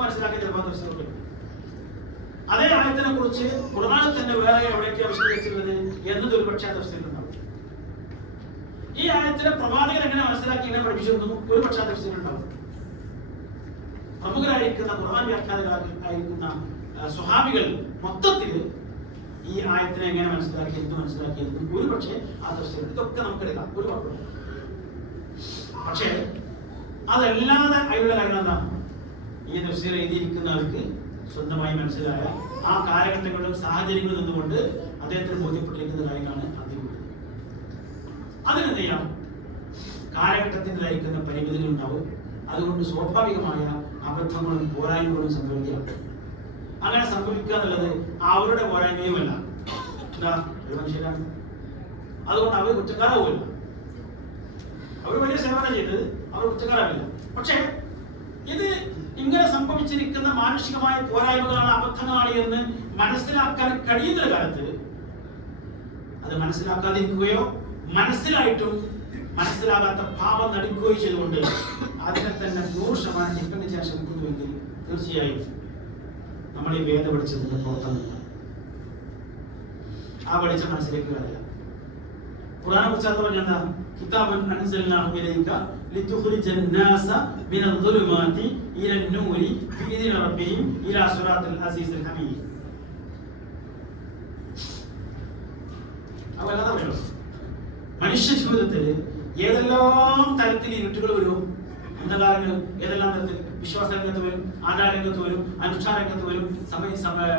മനസ്സിലാക്കി ചിലപ്പോൾ തഫ്സീർ. അതേ ആയത്തിനെ കുറിച്ച് ഖുർആനിൽ തന്നെ വേറെ എവിടെയൊക്കെയാണ് വിശദീകരിച്ചിട്ടുള്ളത് എന്നത് ഒരു പക്ഷേ തഫ്സീറിലുണ്ടാവും. ഈ ആയത്തിലെ പ്രവാചകൻ എങ്ങനെ മനസ്സിലാക്കി എങ്ങനെ പഠിപ്പിച്ചിരുന്നു ഒരു പക്ഷേ തഫ്സീറിലുണ്ടാവും. പ്രമുഖരായിരിക്കുന്ന ഖുർആൻ വ്യാഖ്യാതാക്കളായിരിക്കുന്ന സ്വഹാബികൾ മൊത്തത്തിൽ ഈ ആയത്തിനെ എങ്ങനെ മനസ്സിലാക്കി എന്ത് ഒരു പക്ഷേ ആ തഫ്സീർ ഇതൊക്കെ നമുക്കെടുക്കാം, ഒരു കുഴപ്പമില്ല. പക്ഷേ അതല്ലാതെ അതിലുള്ള കാര്യങ്ങൾ എന്താണ്? ഈ തഫ്സീർ എഴുതിയിരിക്കുന്നവർക്ക് സ്വന്തമായി മനസ്സിലായ ആ കാലഘട്ടങ്ങളിലും സാഹചര്യങ്ങളിൽ നിന്നുകൊണ്ട് അദ്ദേഹത്തിന് ബോധ്യപ്പെട്ടിരിക്കുന്ന കാര്യങ്ങളാണ് അധികം. അതിനെന്ത് ചെയ്യാം? കാലഘട്ടത്തിൻ്റെതായിരിക്കുന്ന പരിമിതികൾ ഉണ്ടാവും. അതുകൊണ്ട് സ്വാഭാവികമായ അബദ്ധങ്ങളും പോരായ്മകളും സംഭവിക്കാം. അങ്ങനെ സംഭവിക്കുക എന്നുള്ളത് അവരുടെ പോരായ്മയുമല്ല, എന്താ ഒരു മനുഷ്യരാണ്. അതുകൊണ്ട് അവർ കുറ്റക്കാരാവില്ല. അവർ വലിയ സേവനം ചെയ്തത്, അവർ കുറ്റക്കാരാവില്ല. പക്ഷേ ഇത് ഇങ്ങനെ സംഭവിച്ചിരിക്കുന്ന മാനുഷികമായ പോരായ്മകളാണ്, അബദ്ധങ്ങളാണ് എന്ന് മനസ്സിലാക്കാൻ കഴിയുന്ന കാലത്ത് അത് മനസ്സിലാക്കാതിരിക്കുകയോ മനസ്സിലായിട്ടും മനസ്സിലാകാത്ത ഭാവം നടിക്കുകയോ ചെയ്തുകൊണ്ട് അതിനെ തന്നെ 100% ഡിപ്പെൻഡ് ചെയ്യാൻ ശ്രമിക്കുന്നുവെങ്കിൽ തീർച്ചയായും നമ്മൾ ഈ വേദ പഠിച്ചതിന്റെ പുറത്തുനിന്ന് ആ പഠിച്ച മനസ്സിലേക്ക് വരില്ല. ഖുർആനെ കുറിച്ച് പറഞ്ഞ എന്താ? കിതാബൻ അൻസൽനാഹു ഇലൈക ലിതുഖ്രിജൻ നാസ മിനൽ ദുലുമാതി ഇലൻ നൂരി ബിഇദ്നി റബ്ബിഹിം ഇലാ സിറാത്തിൽ അസീസിൽ ഹമീദ്. അവല്ലാതെ പറയുന്നു മനുഷ്യ ജീവിതത്തിൽ ഏതെല്ലാം തരത്തിൽ ഇരുട്ടുകൾ വരും, അന്ധകാരങ്ങൾ ഏതെല്ലാം തരത്തിൽ വിശ്വാസ രംഗത്ത് വരും, ആചാര രംഗത്ത് വരും, അനുഷ്ഠാന രംഗത്ത് വരും,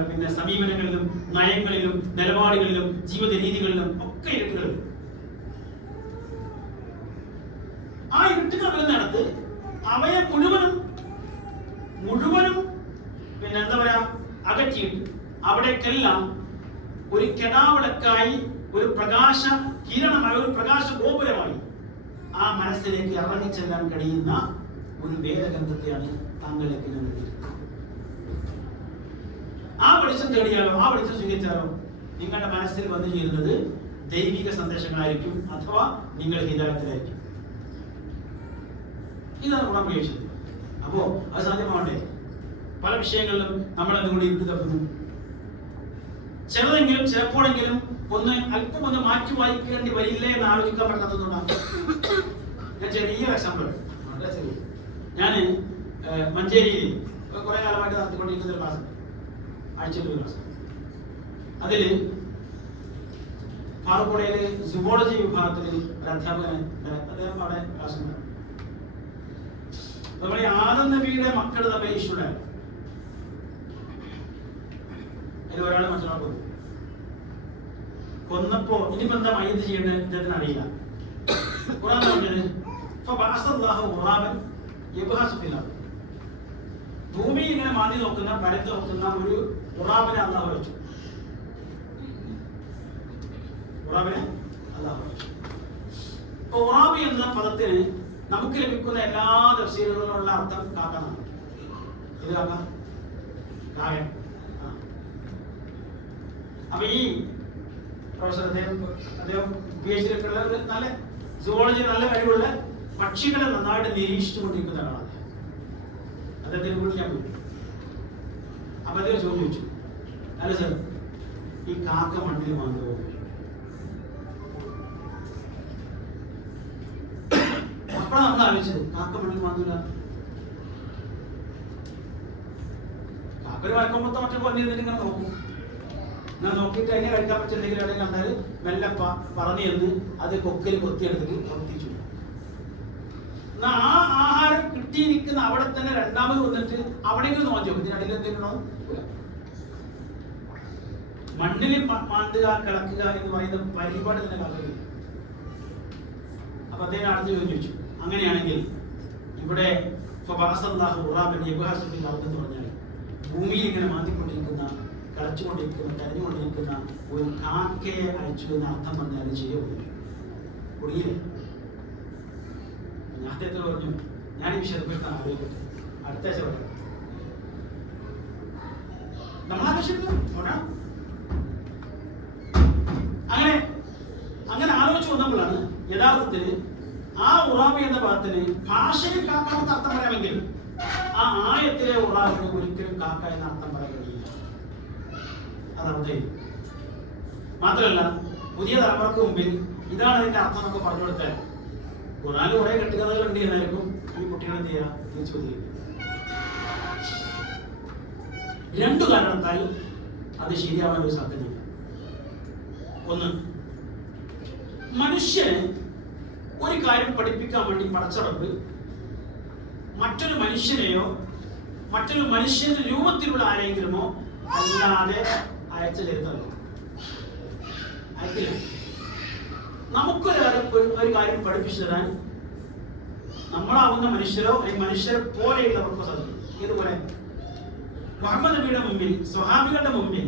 പിന്നെ സമീപനങ്ങളിലും നയങ്ങളിലും നിലപാടുകളിലും ജീവിത രീതികളിലും ഒക്കെ ഇരുട്ടുകൾ വരും. ആ ഇരുട്ടുകൾ വരുന്നിടത്ത് അവയെ മുഴുവനും പിന്നെ എന്താ പറയാ അകറ്റിയിട്ട് അവിടേക്കെല്ലാം ഒരു കെടാവിളക്കായി, ഒരു പ്രകാശ കിരണമായി, ഒരു പ്രകാശ ഗോപുരമായി ആ മനസ്സിലേക്ക് ഇറങ്ങിച്ചെല്ലാൻ കഴിയുന്ന ഒരു വേദഗ്രന്ഥത്തെയാണ് താങ്കളിലേക്ക് ഞാൻ എഴുതിയിരിക്കുന്നത്. ആ വെളിച്ചം തേടിയാലോ ആ വെളിച്ചം സ്വീകരിച്ചാലോ നിങ്ങളുടെ മനസ്സിൽ വന്നു ചേരുന്നത് ദൈവിക സന്ദേശങ്ങളായിരിക്കും, അഥവാ നിങ്ങൾ ഹിദായത്തിലായിരിക്കും. ഇതാണ് ഗുണം പ്രയോഗിച്ചത്. അപ്പോ അത് സാധ്യമാവണ്ടേ? പല വിഷയങ്ങളിലും നമ്മൾ അതുകൂടി ഇരുട്ട് തപ്പുന്നു. ചെറുതെങ്കിലും ചിലപ്പോഴെങ്കിലും അല്പം ഒന്ന് മാറ്റി വായിക്കേണ്ടി വരില്ലേ എന്ന് ആലോചിക്കാൻ പറ്റാത്തതുകൊണ്ടാണ്. ഞാൻ ചെറിയൊരു എക്സാമ്പിൾ, വളരെ ചെറിയ. ഞാൻ മഞ്ചേരിയിൽ കുറെ കാലമായിട്ട് നടത്തിക്കൊണ്ടിരിക്കുന്ന ഒരു ക്ലാസ്, ആഴ്ചയിൽ ഒരു ക്ലാസ്. അതിൽ ഫാറൂഖോടയില് സുവോളജി വിഭാഗത്തിൽ ഒരു അധ്യാപകൻ, അദ്ദേഹം അവിടെ ക്ലാസ് ഉണ്ടായിരുന്നു. നമ്മുടെ ആദം നബിയുടെ മക്കൾ തമ്മിൽ ഇഷ്യൂണ്ടായിരുന്നു. അതിൽ ഒരാൾ മറ്റൊരാൾ കൊന്നപ്പോ ഇനിയിപ്പോ എന്താ മയ്യത്ത് ചെയ്യേണ്ടത് ഇദ്ദേഹത്തിന് അറിയില്ല. ഖുർആൻ പറഞ്ഞത് ഭൂമി ഇങ്ങനെ മാന്തി നോക്കുന്ന, പരത്ത് നോക്കുന്ന ഒരു ഖുറാബിനെ അല്ലാഹു വെച്ചു. ഖുറാബി എന്ന പദത്തിന് നമുക്ക് ലഭിക്കുന്ന എല്ലാ തഫ്സീറുകളിലുള്ള അർത്ഥം കാക്കനാണ്. ഇത് കായം. അപ്പൊ ഈ പ്രൊഫസർ അദ്ദേഹം PhD ഒക്കെയുള്ള ഒരു നല്ല സുവോളജി നല്ല കഴിവുള്ള പക്ഷികളെ നന്നായിട്ട് നിരീക്ഷിച്ചു കൊണ്ടിരിക്കുന്ന ഒരാളാണ്. അദ്ദേഹത്തിന് വീട്ടിൽ ഞാൻ പോയി. അപ്പൊ അദ്ദേഹം ചോദിച്ചു, അല്ല സർ, ഈ കാക്ക മണ്ണിൽ മാന്തുമോ? അപ്പോഴാണ് നമ്മൾ ആലോചിച്ചത്, കാക്ക മണ്ണിൽ മാന്തൂല. കാക്കൊരു വഴക്കുമ്പത്തെ മറ്റേ പറഞ്ഞിരുന്നിട്ട് ഇങ്ങനെ നോക്കും. ഞാൻ നോക്കിയിട്ട് അതിനെ കഴിക്കാൻ പറ്റുന്നെങ്കിൽ എവിടെ കണ്ടാൽ മെല്ലെ പറഞ്ഞു തന്ന് അത് കൊക്കിൽ കൊത്തിയെടുത്തിട്ട് പ്രവർത്തിച്ചു. എന്നാ ആ ആഹാരം കിട്ടിയിരിക്കുന്ന അവിടെ തന്നെ രണ്ടാമത് വന്നിട്ട് അവിടേക്ക് നോക്കി ഇതിനടിയിൽ എന്തെങ്കിലും മണ്ണിൽ മാന്തുക, കിളക്കുക എന്ന് പറയുന്ന പരിപാടി തന്നെ കാക്കില്ല. അപ്പൊ അദ്ദേഹം അടുത്ത് ചോദിച്ചു, അങ്ങനെയാണെങ്കിൽ ഇവിടെ എന്ന് പറഞ്ഞാൽ ഭൂമിയിൽ ഇങ്ങനെ മാന്തിക്കൊണ്ടിരിക്കുന്ന, കളിച്ചുകൊണ്ടിരിക്കുന്ന, കരഞ്ഞുകൊണ്ടിരിക്കുന്ന ഒരു കാക്കയെ അയച്ചു എന്ന് അർത്ഥം പറഞ്ഞാൽ ശരിയാവില്ല. കുടിയില്ലേ? ഞാൻ അദ്ദേഹത്തിന് പറഞ്ഞു, ഞാൻ ഈ വിഷയത്തിൽ ആലോചിക്കട്ടെ, അടുത്ത ആഴ്ച പറയാം. നമ്മളാവശ്യമില്ല. അങ്ങനെ ആലോചിച്ച് വന്നപ്പോഴാണ് യഥാർത്ഥത്തിൽ ആ ഉറാബി എന്ന പദത്തിന് ഭാഷയിൽ കാക്കാവുന്ന അർത്ഥം പറയാമെങ്കിൽ ആ ആയത്തിലെ ഉറാഹിന് ഒരിക്കലും കാക്ക എന്ന അർത്ഥം പറയാൻ കഴിയില്ല. അതവിടെ മാത്രമല്ല പുതിയ തലമുറക്ക് മുമ്പിൽ ഇതാണ് അതിന്റെ അർത്ഥം നമുക്ക് പറഞ്ഞു കൊടുത്താൽ ഖുർആനിൽ കുറെ കെട്ടുകഥകളുണ്ട് എന്നായിരിക്കും ഈ കുട്ടികളെ എന്ത് ചെയ്യുക തിരിച്ചു ചോദിക്കുക. രണ്ടു കാരണത്താൽ അത് ശരിയാവാൻ ഒരു സാധ്യതയില്ല. ഒന്ന്, മനുഷ്യന് ഒരു കാര്യം പഠിപ്പിക്കാൻ വേണ്ടി പടച്ചറപ്പ് മറ്റൊരു മനുഷ്യനെയോ മറ്റൊരു മനുഷ്യന്റെ രൂപത്തിലുള്ള ആരെങ്കിലുമോ അല്ലാതെ അയച്ച ചരിത്രമല്ല, അയക്കില്ല. ഒരു കാര്യം പഠിപ്പിച്ചു തരാൻ നമ്മളാവുന്ന മനുഷ്യരോ അല്ലെങ്കിൽ മനുഷ്യരെ പോലെയുള്ളവർക്കോ സാധിക്കും. ഇതുപോലെ മുഹമ്മദ് നബിയുടെ മുമ്പിൽ സ്വഹാബികളുടെ മുമ്പിൽ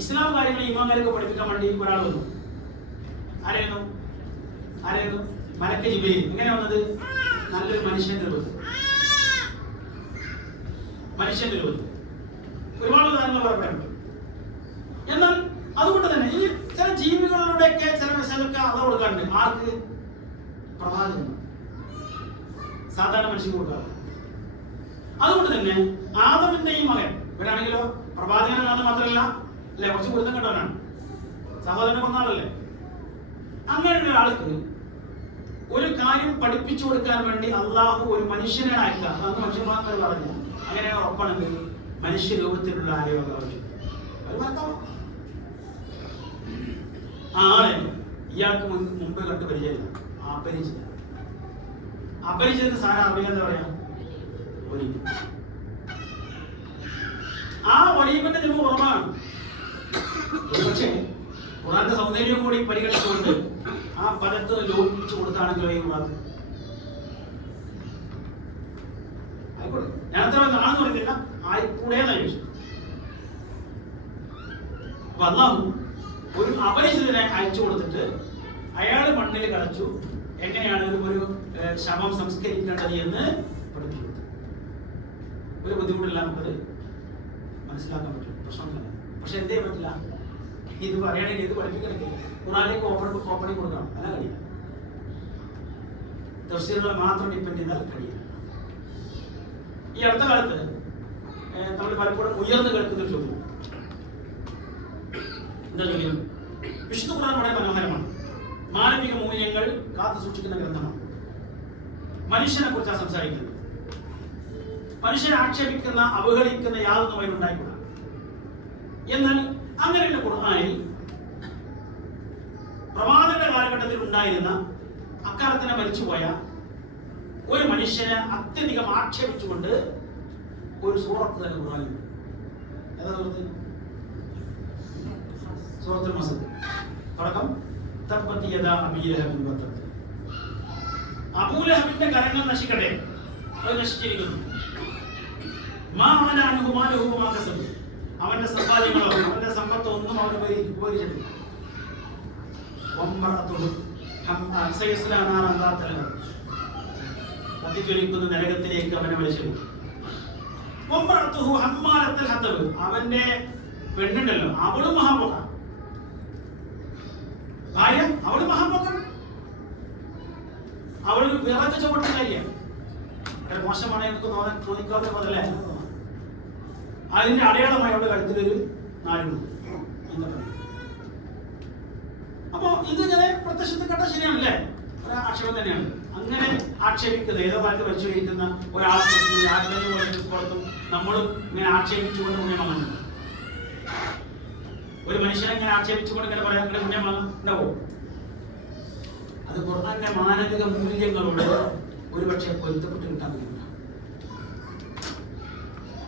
ഇസ്ലാം കാര്യങ്ങളെ ഇമാങ്ങളൊക്കെ പഠിപ്പിക്കാൻ വേണ്ടി ഒരാൾ വന്നു. ആരായിരുന്നു? മലക്ക് ജിബ്രീൽ. എങ്ങനെ വന്നത്? നല്ലൊരു മനുഷ്യന്റെ രൂപത്തിൽ. ഒരുപാട് ഉദാഹരണങ്ങൾ പറയപ്പെടുന്നുണ്ട്. എന്നാൽ അതുകൊണ്ട് തന്നെ ഈ ചില ജീവികളുടെയൊക്കെ ചില മെസ്സേജൊക്കെ അളവ് കൊടുക്കാറുണ്ട്. ആർക്ക്? പ്രവാചകൻ, സാധാരണ മനുഷ്യർക്ക് കൊടുക്കാറ്. അതുകൊണ്ട് തന്നെ ആദമിന്റെ ഈ മകൻ ഇവരാണെങ്കിലോ പ്രവാചകനാണെന്ന് മാത്രമല്ല അല്ലെ, കുറച്ച് ഗുരുതം കണ്ടവനാണ്, സഹോദരനെ കൊന്ന ആളല്ലേ. അങ്ങനെയുള്ള ആൾക്ക് ഒരു കാര്യം പഠിപ്പിച്ചു കൊടുക്കാൻ വേണ്ടി അള്ളാഹു ഒരു മനുഷ്യനെ അയക്കുക. അന്ന് മനുഷ്യന്മാർ പറഞ്ഞു അങ്ങനെ ഉറപ്പാണെങ്കിൽ മനുഷ്യ രൂപത്തിലുള്ള ആരെയോ ആളെ ഇയാൾക്ക് മുമ്പ് കണ്ട് പരിചയമില്ല, അപരിചിതന് സാധനം അറിയില്ല. എന്താ പറയാ? ഒലീബ്. ആ ഒലീബിന്റെ ജന്മം കുറവാണ്. പക്ഷേ ഖുർആന്റെ സൗന്ദര്യം കൂടി പരിഗണിച്ചുകൊണ്ട് ആ പദത്ത് ലോപിപ്പിച്ചു കൊടുത്താണെങ്കിലോ ഈ ഖുർആൻ ആയിക്കോട്ടെ. ഞാൻ അത്ര നാളെന്ന് പറയുന്നില്ല, ആയിക്കൂടെയെന്ന് ചോദിച്ചു. അപ്പൊ അല്ലാഹു ഒരു അപരിചിതനെ അയച്ചു കൊടുത്തിട്ട് അയാൾ മണ്ണിൽ കളച്ചു എങ്ങനെയാണ് ഒരു ശവം സംസ്കരിക്കേണ്ടത് എന്ന് പഠിപ്പിച്ചു. ഒരു ബുദ്ധിമുട്ടില്ല, നമുക്കത് മനസ്സിലാക്കാൻ പറ്റും, പ്രശ്നമില്ല. പക്ഷെ എന്തേ പറ്റില്ല? ഇത് പറയുകയാണെങ്കിൽ ഇത് പഠിപ്പിക്കണമെങ്കിൽ ഖുർആനിലേക്ക് ഓപ്പണിംഗ് കൊടുക്കണം, അല്ല കഴിയില്ല. തഫ്സീറുകളെ മാത്രം ഡിപ്പെൻഡ് ചെയ്താൽ കഴിയില്ല. ഈ അടുത്ത കാലത്ത് നമ്മൾ പലപ്പോഴും ഉയർന്നു കേൾക്കുന്ന ഒരു ചോദ്യം, എന്താ ചോദ്യം? വിശുദ്ധ ഖുർആൻ വളരെ മനോഹരമാണ്, മാനവിക മൂല്യങ്ങൾ കാത്തു സൂക്ഷിക്കുന്ന ഗ്രന്ഥമാണ്. മനുഷ്യനെ കുറിച്ചാണ് സംസാരിക്കുന്നത്. മനുഷ്യനെ ആക്ഷേപിക്കുന്ന അവഹേളിക്കുന്ന യാതൊന്നും അതിൽ ഉണ്ടായിക്കൂടാ. എന്നാൽ അങ്ങനെയുള്ള ഖുർആനിൽ പ്രവാചകന്റെ കാലഘട്ടത്തിൽ ഉണ്ടായിരുന്ന അക്കാലത്തിനെ മരിച്ചുപോയ ഒരു മനുഷ്യനെ അത്യധികം ആക്ഷേപിച്ചുകൊണ്ട് ഒരു സൂറത്ത് തന്നെ ഖുർആനിലുണ്ട്. ഏതാ സൂറത്ത്? സൂറത്തുൽ മസദ്. തുടക്കം തബ്ബത് യദാ അബീ ലഹബിൻ വതബ്. അബൂ ലഹബിന്റെ കരങ്ങൾ നശിക്കട്ടെ, അത് നശിച്ചിരിക്കുന്നു. മാ അന അൻഹു മാലുഹു വമാ കസബ്. അവന്റെ സമ്പാദ്യങ്ങളോ അവന്റെ സമ്പത്തോ ഒന്നും അവന് ഉപകരിച്ചിട്ടില്ല. കത്തിജ്വലിക്കുന്ന നരകത്തിലേക്ക് അവനെ വലിച്ചെടുക്കും. അവന്റെ പെണ്ണുണ്ടല്ലോ, അവളും മഹാപോക്ക. ഭാര്യ അവള് മഹാപോക്ക. അവള് വിറക് ചുമട്ട കാര്യമാണ്. മോശമാണ് എനിക്ക് തോന്നിക്കാതെ മുതലേ അതിന്റെ അടയാളമായി അവളുടെ കഴുത്തിലൊരു നാടുണ്ട്. അപ്പോ ഇതിങ്ങനെ പ്രത്യക്ഷത്തിൽ കണ്ട ശരിയാണല്ലേ, ഒരു ആക്ഷേപം തന്നെയാണ്. അങ്ങനെ ആക്ഷേപിക്കുന്നത് ഏതോ കാലത്ത് വെച്ചു കഴിക്കുന്ന ഒരാളെ പുറത്തും നമ്മളും ഇങ്ങനെ ആക്ഷേപിച്ചുകൊണ്ട് പുണ്യമാകുന്നു. ഒരു മനുഷ്യനെ ഇങ്ങനെ ആക്ഷേപിച്ചുകൊണ്ട് ഇങ്ങനെ പറയാൻ പുണ്യമാകുണ്ടാവോ? അത് ഖുർആന്റെ മാനവിക മൂല്യങ്ങളോട് ഒരുപക്ഷെ പൊരുത്തപ്പെട്ട് കിട്ടാൻ കഴിയില്ല.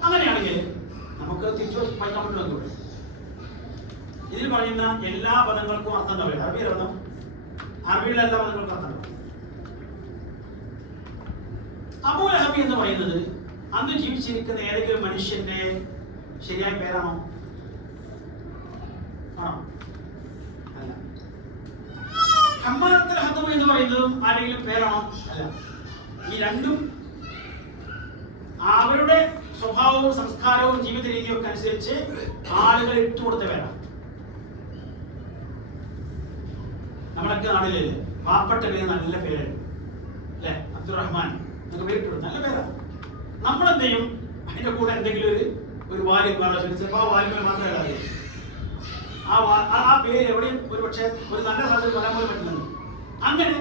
അങ്ങനെയാണെങ്കിൽ നമുക്ക് തിരിച്ചു വായിക്കാൻ പറ്റുമെന്നൂടെ? ഇതിൽ പറയുന്ന എല്ലാ പദങ്ങൾക്കും അർത്ഥം ഉണ്ടാവില്ല. അറബിയിലെ പദം, അറബിയിലെ എല്ലാ പദങ്ങൾക്കും അർത്ഥം ഉണ്ടാവും. അബൂ ലഹബ് എന്ന് പറയുന്നത് അന്ന് ജീവിച്ചിരിക്കുന്ന ഏതെങ്കിലും മനുഷ്യന്റെ ശരിയായ പേരാണോ? ആണോ? അല്ല. ഹമ്മാലത്തുൽ ഹതബ് എന്ന് പറയുന്നതും ആരെങ്കിലും പേരാണോ? അല്ല. ഈ രണ്ടും അവരുടെ സ്വഭാവവും സംസ്കാരവും ജീവിത രീതിയും ഒക്കെ അനുസരിച്ച് ആളുകൾ ഇട്ടുകൊടുത്ത പേരാണ്. നമ്മളൊക്കെ നാട്ടിലെ പാവപ്പെട്ട പേര് നല്ല പേരാണ് അല്ലെ? അബ്ദുറഹ്മാൻ എന്നൊക്കെ പേരിട്ടു, നല്ല പേരാണ്. നമ്മളെന്ത് ചെയ്യും? അതിന്റെ കൂടെ എന്തെങ്കിലും ഒരു വാല്യം ചിലപ്പോൾ ആ വാല്യം മാത്രമേ അറിയാം. ആ പേര് എവിടെയും ഒരു പക്ഷേ ഒരു നല്ല സാധ്യത വരാൻ പോലും പറ്റുന്നുണ്ട്. അങ്ങനെ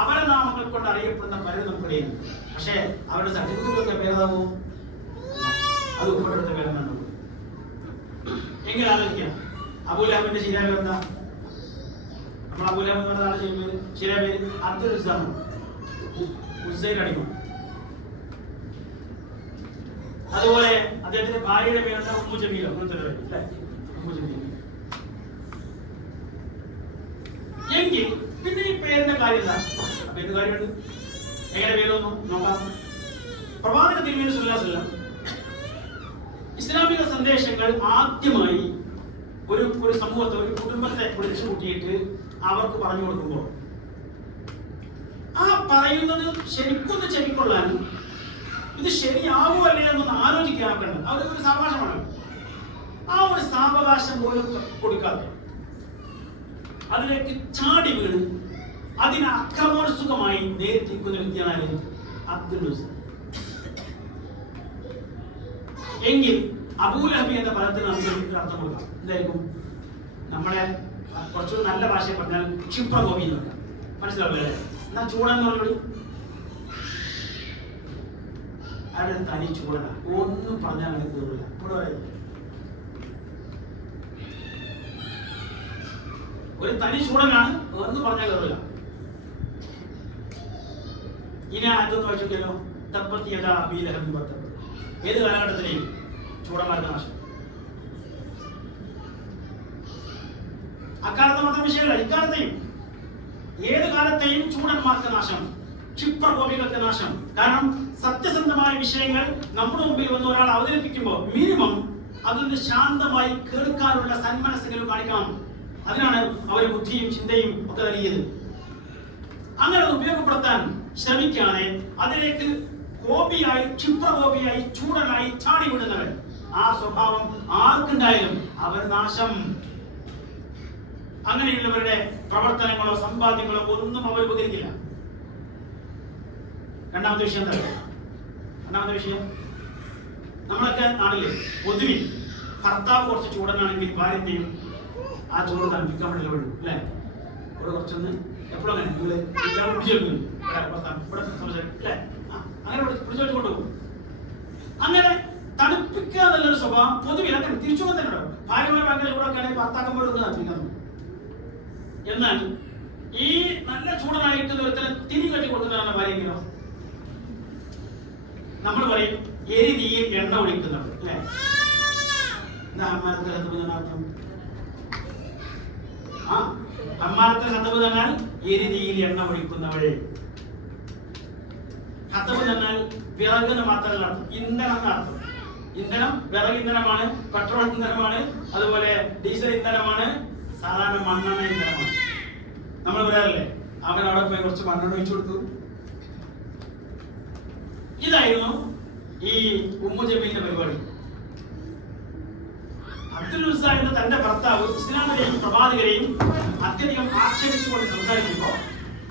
അവരെ നാമങ്ങൾ കൊണ്ട് അറിയപ്പെടുന്ന പലരും നമുക്കിടയുണ്ട്. പക്ഷേ അവരുടെ സർട്ടിഫിക്കറ്റ് പേരതാവോ? അത് ഉൾപ്പെടുത്ത പേരെന്നാണ്. എങ്ങനെ ആലോചിക്കാം? അബൂലഹബിന്റെ ശരിയായ പേരെന്താ? നമ്മൾ അബൂലഹബ് എന്ന് പറഞ്ഞ ആളെ ചെയ്യുമ്പോൾ ശരിയായ പേര് അബ്ദുൽ ഉസ്സാണ്. ഉസ്സൈൻ അടിക്കും. അതുപോലെ അദ്ദേഹത്തിന്റെ ഭാര്യയുടെ പേരെന്താ? ഉമ്മു ജമീല. അല്ലേ? ഉമ്മു ജമീല. എങ്കിൽ പിന്നെ ഈ പേരിന്റെ കാര്യം എന്താ? അപ്പൊ എന്ത് കാര്യമുണ്ട്? എങ്ങനെ പേര് വന്നു നോക്കാം. പ്രവാചക തിരുമേനി സല്ലല്ലാഹു അലൈഹി വസല്ലം ഇസ്ലാമിക സന്ദേശങ്ങൾ ആദ്യമായി ഒരു സമൂഹത്തെ, ഒരു കുടുംബത്തെ വിളിച്ചു കൂട്ടിയിട്ട് അവർക്ക് പറഞ്ഞു കൊടുക്കുമ്പോൾ ആ പറയുന്നത് ശരിക്കൊന്ന് ചെവിക്കൊള്ളാനും ഇത് ശരിയാവോ അല്ലേ എന്നൊന്ന് ആലോചിക്കാനൊക്കെ ഉണ്ട്. അവരൊരു സാവകാശമാണ്. ആ ഒരു സാവകാശം പോലും കൊടുക്കാതെ അതിലേക്ക് ചാടി വീണ് അതിനെ അക്രമോത്സുകമായി നേരിട്ടിരിക്കുന്ന വ്യക്തിയാണ് അബ്ദുൽ ഉസ്സ. എങ്കിൽ അബൂലഹബി എന്ന പദത്തിന് നമുക്ക് അർത്ഥം കൊടുക്കാം. എന്തായിരിക്കും? നമ്മളെ കുറച്ചുകൂടി നല്ല ഭാഷയിൽ പറഞ്ഞാൽ ക്ഷിപ്രകോപി എന്ന് പറയാം. മനസ്സിലാവില്ലേ? എന്നാ ചൂടെന്ന് പറഞ്ഞോളൂ. അയാളുടെ തനി ചൂടന, ഒന്നും പറഞ്ഞാൽ അങ്ങനെ കയറില്ല. ഇവിടെ പറയുന്നത് ഒരു തനി ചൂടനാണ്, ഒന്നും പറഞ്ഞാൽ കയറില്ല. ഇനി അതൊന്ന് വെച്ചിട്ടല്ലോ. ഏത് കാലഘട്ടത്തിലെയും ചൂടന്മാരുടെ നാശം. അക്കാലത്തെ മാത്രം വിഷയമല്ല, ഇക്കാലത്തെയും ഏത് കാലത്തെയും ചൂടന്മാർക്ക് നാശം, ക്ഷിപ്രകോപികൾക്ക് നാശം. കാരണം സത്യസന്ധമായ വിഷയങ്ങൾ നമ്മുടെ മുമ്പിൽ വന്ന് ഒരാൾ അവതരിപ്പിക്കുമ്പോൾ മിനിമം അതൊന്ന് ശാന്തമായി കേൾക്കാനുള്ള സന്മനസ്സെങ്കിലും കാണിക്കണം. അതിനാണ് അവർ ബുദ്ധിയും ചിന്തയും ഒക്കെ നൽകിയത്. അങ്ങനെ അത് ഉപയോഗപ്പെടുത്താൻ ശ്രമിക്കാതെ അതിലേക്ക് കോപിയായി, ക്ഷിപ്രകോപിയായി, ചൂടനായി ചാടി വിടുന്നവൻ, ആ സ്വഭാവം ആർക്കുണ്ടായാലും അവർ നാശം. അങ്ങനെയുള്ളവരുടെ പ്രവർത്തനങ്ങളോ സമ്പാദ്യങ്ങളോ ഒന്നും അവർ ഉപകരിക്കില്ല. രണ്ടാമത്തെ വിഷയം എന്താ? രണ്ടാമത്തെ വിഷയം, നമ്മളൊക്കെ നാട്ടില് പൊതുവിൽ ഭർത്താവ് കുറച്ച് ചൂടനാണെങ്കിൽ ഭാര്യത്തെയും ആ ചൂട് തണുപ്പിക്കാൻ വേണ്ടി വേണ്ടു അല്ലേ? ഇവിടെ കുറച്ചൊന്ന് എപ്പോഴും അങ്ങനെ നിങ്ങള് പിടിച്ചു അല്ലേ? അങ്ങനെ പിടിച്ചു വെച്ച് കൊണ്ടുപോകും. അങ്ങനെ തണുപ്പിക്കുക എന്നുള്ളൊരു സ്വഭാവം പൊതുവിൽ അങ്ങനെ തിരിച്ചു വന്നിട്ടുണ്ടോ? ഭാര്യമാർ ഭയങ്കര ചൂടൊക്കെ ആണെങ്കിൽ ഭർത്താക്കന്മാരൊന്ന് തണുപ്പിക്കുന്നു. എന്നാൽ ഈ നല്ല ചൂടനായിട്ട് ഒരുത്തരം തിരി കെട്ടി കൊടുക്കുന്നതാണ് ഭാര്യയെങ്കിലോ? നമ്മൾ പറയും എരിതീയിൽ എണ്ണ ഒഴിക്കുന്നവർ അല്ലേ? എന്താ അമ്മാനത്തെ അർത്ഥം? ആ അമ്മാനത്തെ ഹതബ് എന്നാൽ എരിതീയിൽ എണ്ണ ഒഴിക്കുന്നവൾ. ഹതബ് എന്നാൽ വിറകിന് മാത്രമല്ല അർത്ഥം, ഇന്ധനം എന്നർത്ഥം. ഇന്ധനം വിറക് ഇന്ധനമാണ്, പെട്രോൾ ഇന്ധനമാണ്, അതുപോലെ ഡീസൽ ഇന്ധനമാണ്, സാധാരണ മണ്ണെണ്ണ ഇന്ധനമാണ്. നമ്മൾ പറയാറില്ലേ, അവൻ അവിടെ പോയി കുറച്ച് മണ്ണെണ്ണ ഒഴിച്ചു കൊടുത്തു. ഇതായിരുന്നു ഈ ഉമ്മു ജമീലിന്റെ പരിപാടി. അബ്ദുൽ ഉസ്സ എന്ന തന്റെ ഭർത്താവ് ഇസ്ലാമിനെയും പ്രവാചകരെയും അത്യധികം ആക്ഷേപിച്ചുകൊണ്ട് സംസാരിക്കുമ്പോൾ,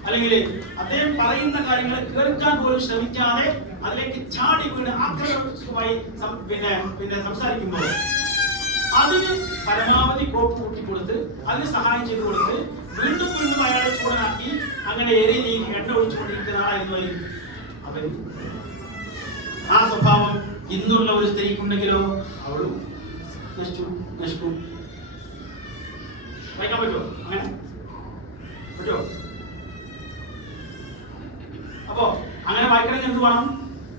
അല്ലെങ്കിൽ അദ്ദേഹം പറയുന്ന കാര്യങ്ങൾ കേൾക്കാൻ പോലും ശ്രമിക്കാതെ അതിലേക്ക് ചാടി വീണ് ആക്രമണമായി പിന്നെ സംസാരിക്കുമ്പോൾ അതിന് പരമാവധി കോപ്പ് കൂട്ടിക്കൊടുത്ത് അതിന് സഹായം ചെയ്തു കൊടുത്ത് വീണ്ടും വീണ്ടും അയാളെ ചൂടനാക്കി അങ്ങനെ എരിയിൽ എണ്ണ ഒഴിച്ചുകൊണ്ടിരിക്കുന്ന ആളായിരുന്നു അവൻ. ആ സ്വഭാവം ഇന്നുള്ള ഒരു സ്ത്രീക്കുണ്ടെങ്കിലോ അവളും നശിക്കും. വായിക്കാൻ പറ്റുമോ? അങ്ങനെ പറ്റുമോ? അപ്പോ അങ്ങനെ വായിക്കണമെങ്കിൽ എന്ത് വേണം?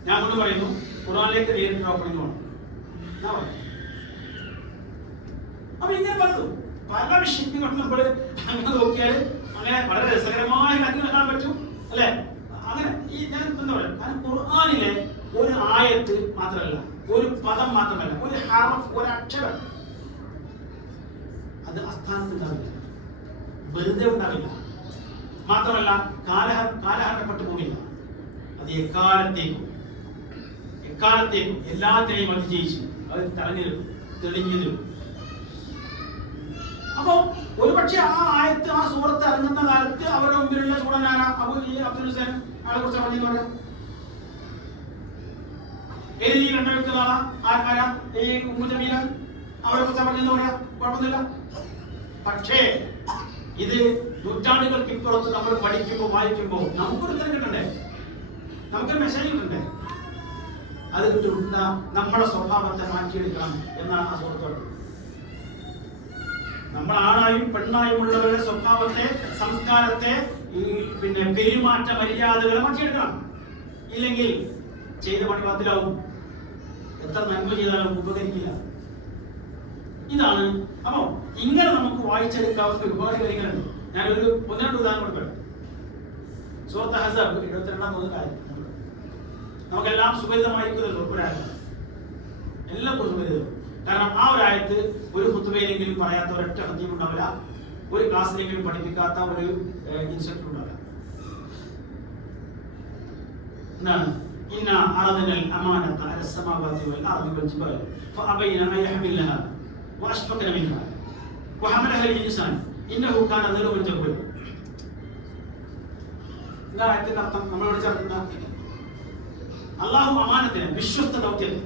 ഞാൻ കൊണ്ട് പറയുന്നു, ഖുർആനിലേക്ക് നേരിട്ട് ഓപ്പണിംഗ് വേണം. ഞാൻ പറയാം. അപ്പൊ ഇങ്ങനെ പല വിഷയങ്ങളും നമ്മൾ അങ്ങനെ നോക്കിയാൽ അങ്ങനെ വളരെ രസകരമായ കാര്യങ്ങൾ കാണാൻ പറ്റും അല്ലെ? അങ്ങനെ ഈ ഞാൻ എന്താ പറയാ, കാരണം ഖുർആനിലെ ഒരു ആയത്ത് മാത്രമല്ല, ഒരു പദം മാത്രമല്ല, ഒരു ഹർഫ്, ഒരു അക്ഷരം അത് അസ്ഥാനത്ത് ഉണ്ടാവില്ല, വെറുതെ ഉണ്ടാവില്ല. മാത്രമല്ല കാലഹരണപ്പെട്ടു പോകില്ല. അത് എക്കാലത്തേക്കും എല്ലാത്തിനെയും അതിജയിച്ച് അത് തെളിഞ്ഞു നിൽക്കും. അപ്പോ ഒരു പക്ഷെ ആ ആയത്ത്, ആ സൂറത്ത് ഇറങ്ങുന്ന കാലത്ത് അവരുടെ മുമ്പിലുള്ള ചൂടനാണ് അബ്ദുൽ ഹുസൈൻ, അയാളെ കുറിച്ച് പറഞ്ഞു പറയാം. ഏത് ഈ രണ്ട വെക്കുന്ന ആളാ? ആരാ? ഈ ഉമ്മുജമീല. അവരെ കുറിച്ച് പറഞ്ഞെന്ന് പറയാ, കുഴപ്പമൊന്നുമില്ല. പക്ഷേ ഇത് നൂറ്റാണ്ടുകൾക്ക് ഇപ്പുറത്ത് നമ്മൾ പഠിക്കുമ്പോൾ വായിക്കുമ്പോൾ നമുക്കൊരു ഉത്തരം കിട്ടണ്ടേ, നമുക്കൊരു മെസ്സേജ് കിട്ടണ്ടേ? അത് കിട്ടുന്ന നമ്മുടെ സ്വഭാവത്തെ മാറ്റിയെടുക്കണം എന്നാണ് ആ സുഹൃത്തുക്കൾ. നമ്മൾ ആണായും പെണ്ണായും ഉള്ളവരുടെ സ്വഭാവത്തെ, സംസ്കാരത്തെ, ഈ പെരുമാറ്റ മര്യാദകളെ മാറ്റിയെടുക്കണം. ഇല്ലെങ്കിൽ ചെയ്ത പണി ബാത്തിലാവും, എത്ര നന്മ ചെയ്താലും ഉപകരിക്കില്ല. ഇതാണ്. അപ്പോ ഇങ്ങനെ നമുക്ക് വായിച്ചെടുക്കാവുന്ന ഒരുപാട് കാര്യങ്ങളുണ്ട്. ഞാനൊരു 1-2 ഉദാഹരണം കൊടുക്കാം. സൂറത്ത് അഹ്സാബ് 22-ാം തോന്നുന്ന നമുക്കെല്ലാം സുപരിതമായിരിക്കുന്നത് ഒരായത്ത്, എല്ലാം സുപരിതം. കാരണം ആ ഒരു ആയത്ത് ഒരു ഖുത്ബയിലെങ്കിലും പറയാത്ത ഒരൊറ്റ ഹദീം ഉണ്ടാവില്ല, ഒരു ക്ലാസ്സിലെങ്കിലും പഠിപ്പിക്കാത്ത ഒരു ഇൻസ്ട്രക്ടർ ഉണ്ടാവില്ല. എന്താണ്? ഇന്ന അറദനൽ അമാനത അല السماوات والارض والجبال فابين ان يحملنها واشفقن منها وحملها الانسان انه كان ظلوما جهولا. എന്താ ആയത്തിന്റെ അർത്ഥം? നമ്മളോട് ചേർക്കുന്ന അല്ലാഹു അമാനത്തിനെ, വിശ്വസ്ത ദൗത്യത്തെ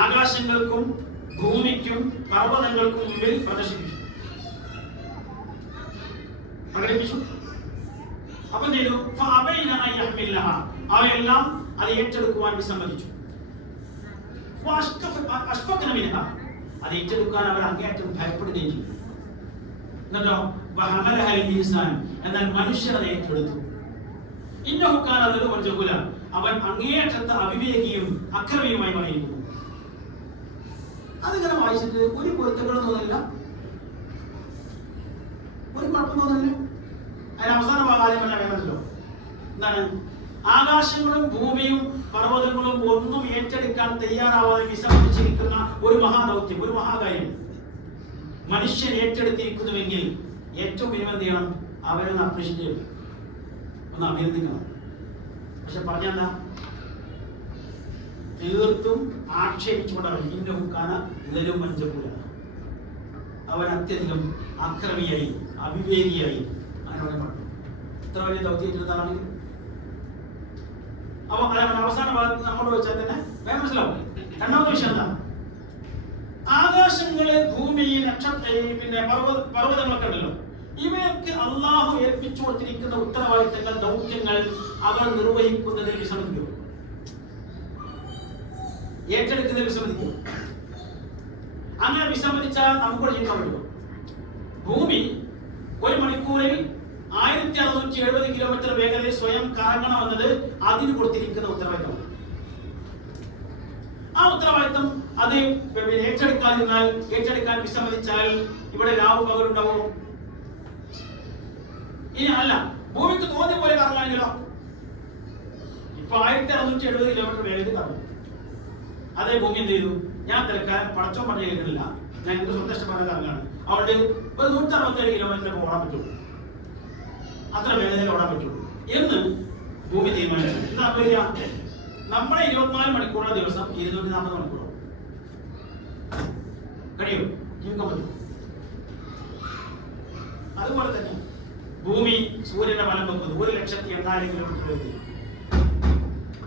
ആകാശങ്ങൾക്കും ഭൂമിക്കും പർവ്വതങ്ങൾക്കും മുമ്പിൽ പ്രകടിപ്പിച്ചു. അപ്പം ചെയ്തു അവയെല്ലാം അത് ഏറ്റെടുക്കുവാൻ വിസമ്മതിച്ചു. അത് ഏറ്റെടുക്കാൻ അവർ അങ്ങേയറ്റം ഭയപ്പെടുകയും ചെയ്തു. എന്നിട്ടോ എന്നാൽ മനുഷ്യർ അത് ഏറ്റെടുത്തു. അവൻ അങ്ങേയറ്റത്തെ അവിവേകിയും അക്രമിയുമായി പറയുന്നു. അതിങ്ങനെ വായിച്ചിട്ട് ഒരു പൊരുത്തങ്ങളും തോന്നില്ല, ഒരു കുഴപ്പം തോന്നില്ല. അതിന് അവസാന ഭാഗം പറഞ്ഞാൽ വേണമല്ലോ. എന്താണ്? ആകാശങ്ങളും ഭൂമിയും പർവ്വതങ്ങളും ഒന്നും ഏറ്റെടുക്കാൻ തയ്യാറാവാതെ വിസമ്മതിച്ചിരിക്കുന്ന ഒരു മഹാദൗത്യം, ഒരു മഹാകാര്യം മനുഷ്യൻ ഏറ്റെടുത്തിരിക്കുന്നുവെങ്കിൽ ഏറ്റവും മിനിമം എന്ത് ചെയ്യണം? അവരൊന്ന് അപ്രീഷിയേറ്റ് ചെയ്യണം, ഒന്ന് അഭിനന്ദിക്കണം. പക്ഷെ പറഞ്ഞെന്താ? തീർത്തും ആക്ഷേപിച്ചുകൊണ്ടാണ്. ഇന്നഹുക്കാന ലലുമഞ്ചകൂല, അവൻ അത്യധികം അക്രമിയായി, അവിവേകിയായി അങ്ങനെ പറഞ്ഞു. ഇത്ര വലിയ ദൗത്യത്തിലാണെങ്കിൽ അപ്പൊ അവസാന ഭാഗത്ത് നമ്മോട് വെച്ചാൽ തന്നെ വേറെ മനസ്സിലാവും. രണ്ടാമത്തെ വിഷയം എന്താ? ആകാശങ്ങള്, ഭൂമി, പർവ്വതങ്ങളൊക്കെ ഉണ്ടല്ലോ, ഇവയൊക്കെ അള്ളാഹു ഏൽപ്പിച്ചു കൊടുത്തിരിക്കുന്ന ഉത്തരവാദിത്തങ്ങൾ, ദൗത്യങ്ങൾ അവർ നിർവഹിക്കുന്നതിൽ വിസമ്മതിക്കും, ഏറ്റെടുക്കുന്നതിൽ വിസമ്മതിക്കും. അങ്ങനെ വിസമ്മതിച്ചാൽ നമുക്കൂടെ ജീവിക്കാൻ പറ്റുമോ? ഭൂമി ഒരു മണിക്കൂറിൽ 1670 കിലോമീറ്റർ വേഗതയിൽ സ്വയം കറങ്ങണമെന്നത് അതിന് കൊടുത്തിരിക്കുന്ന ഉത്തരവാദിത്തമാണ്. ആ ഉത്തരവാദിത്തം അത് ഏറ്റെടുക്കാൻ വിസമ്മതിച്ചാൽ ഇവിടെ രാവും പകലുണ്ടാവോ? ഇനി അല്ല, ഭൂമിക്ക് തോന്നിയ പോലെ കറങ്ങാമെങ്കിലോ? ഇപ്പൊ 1670 കിലോമീറ്റർ വേഗത കറങ്ങും. അതേ ഭൂമി എന്ത് ചെയ്തു? ഞാൻ തിരക്കാൻ പടച്ചോ പറഞ്ഞ കേൾക്കുന്നില്ല, ഞാൻ എന്റെ സ്വന്തം ഇഷ്ടപ്പെടുന്ന കറങ്ങാണ്, അതുകൊണ്ട് ഒരു 167 കിലോമീറ്റർ ഓടാൻ പറ്റുള്ളൂ, അത്ര വേഗതയിൽ ഓടാൻ പറ്റുള്ളൂ എന്ന് ഭൂമി തീരുമാനിച്ചു. എന്താ പറയാ? നമ്മുടെ 24 മണിക്കൂറുള്ള ദിവസം 240 മണിക്കൂറോ കഴിയും ജീവിക്കാൻ പറ്റും. അതുപോലെ തന്നെ ഭൂമി സൂര്യന്റെ ബലം വെക്കുന്നു 1,80,000 കിലോമീറ്റർ വേഗത.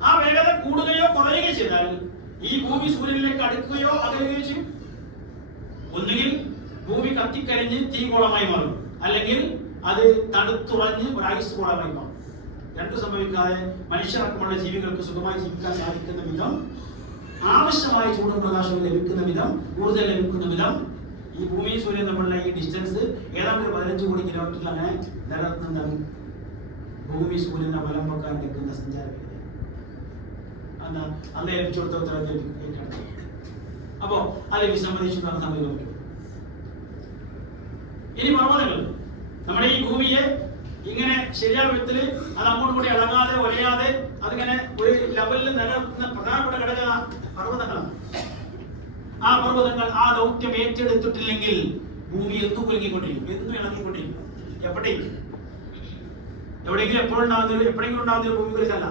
ആ വേഗത കൂടുകയോ കുറയുകയോ ചെയ്താൽ ഈ ഭൂമി സൂര്യനിലേക്ക് അടുക്കുകയോ അകലുകയോ ചെയ്യും. ഒന്നുകിൽ ഭൂമി കത്തിക്കരിഞ്ഞ് തീഗോളമായി മാറും, അല്ലെങ്കിൽ അത് തണുത്തുറഞ്ഞ് ഒരു ഐസ് ഗോളമായി മാറും. രണ്ടും സംഭവിക്കാതെ മനുഷ്യരടക്കമുള്ള ജീവികൾക്ക് സുഖമായി ജീവിക്കാൻ സാധിക്കുന്ന വിധം, ആവശ്യമായ ചൂടും പ്രകാശവും ലഭിക്കുന്ന വിധം, ഊർജ്ജം ലഭിക്കുന്ന വിധം ഈ ഭൂമി സൂര്യൻ തമ്മിലുള്ള ഈ ഡിസ്റ്റൻസ് ഏതാണ്ട് 15 കോടി കിലോമീറ്ററിൽ അങ്ങനെ നിലനിർത്തുന്നതാണ് ഭൂമി സൂര്യനെ ബലം വെക്കാൻ എടുക്കുന്ന സഞ്ചാരവേഗത. എന്താ? അന്ന് ഏൽപ്പിച്ചു കൊടുത്ത ഉത്തരവാദിത്തം. അപ്പോ അത് വിസമ്മതിച്ചു എന്നാണ് സംഭവിക്കാൻ പറ്റും. ഇനി പർവ്വതങ്ങൾ, നമ്മുടെ ഈ ഭൂമിയെ ഇങ്ങനെ ശരിയായ വിധത്തില് അത് അങ്ങോട്ടും കൂടി ഇളകാതെ ഒരയാതെ അതിങ്ങനെ ഒരു ലെവലിൽ നിലനിർത്തുന്ന പ്രധാനപ്പെട്ട ഘടക പർവ്വതങ്ങളാണ്. ആ പർവ്വതങ്ങൾ ആ ദൗത്യം ഏറ്റെടുത്തിട്ടില്ലെങ്കിൽ ഭൂമി എന്നും കുലുങ്ങിക്കൊണ്ടിരിക്കും, എന്നും ഇളകിക്കൊണ്ടിരിക്കും. എവിടെയെങ്കിലും എപ്പോഴെങ്കിലും ഉണ്ടാകുന്ന ഭൂമി കുലുക്കല്ല,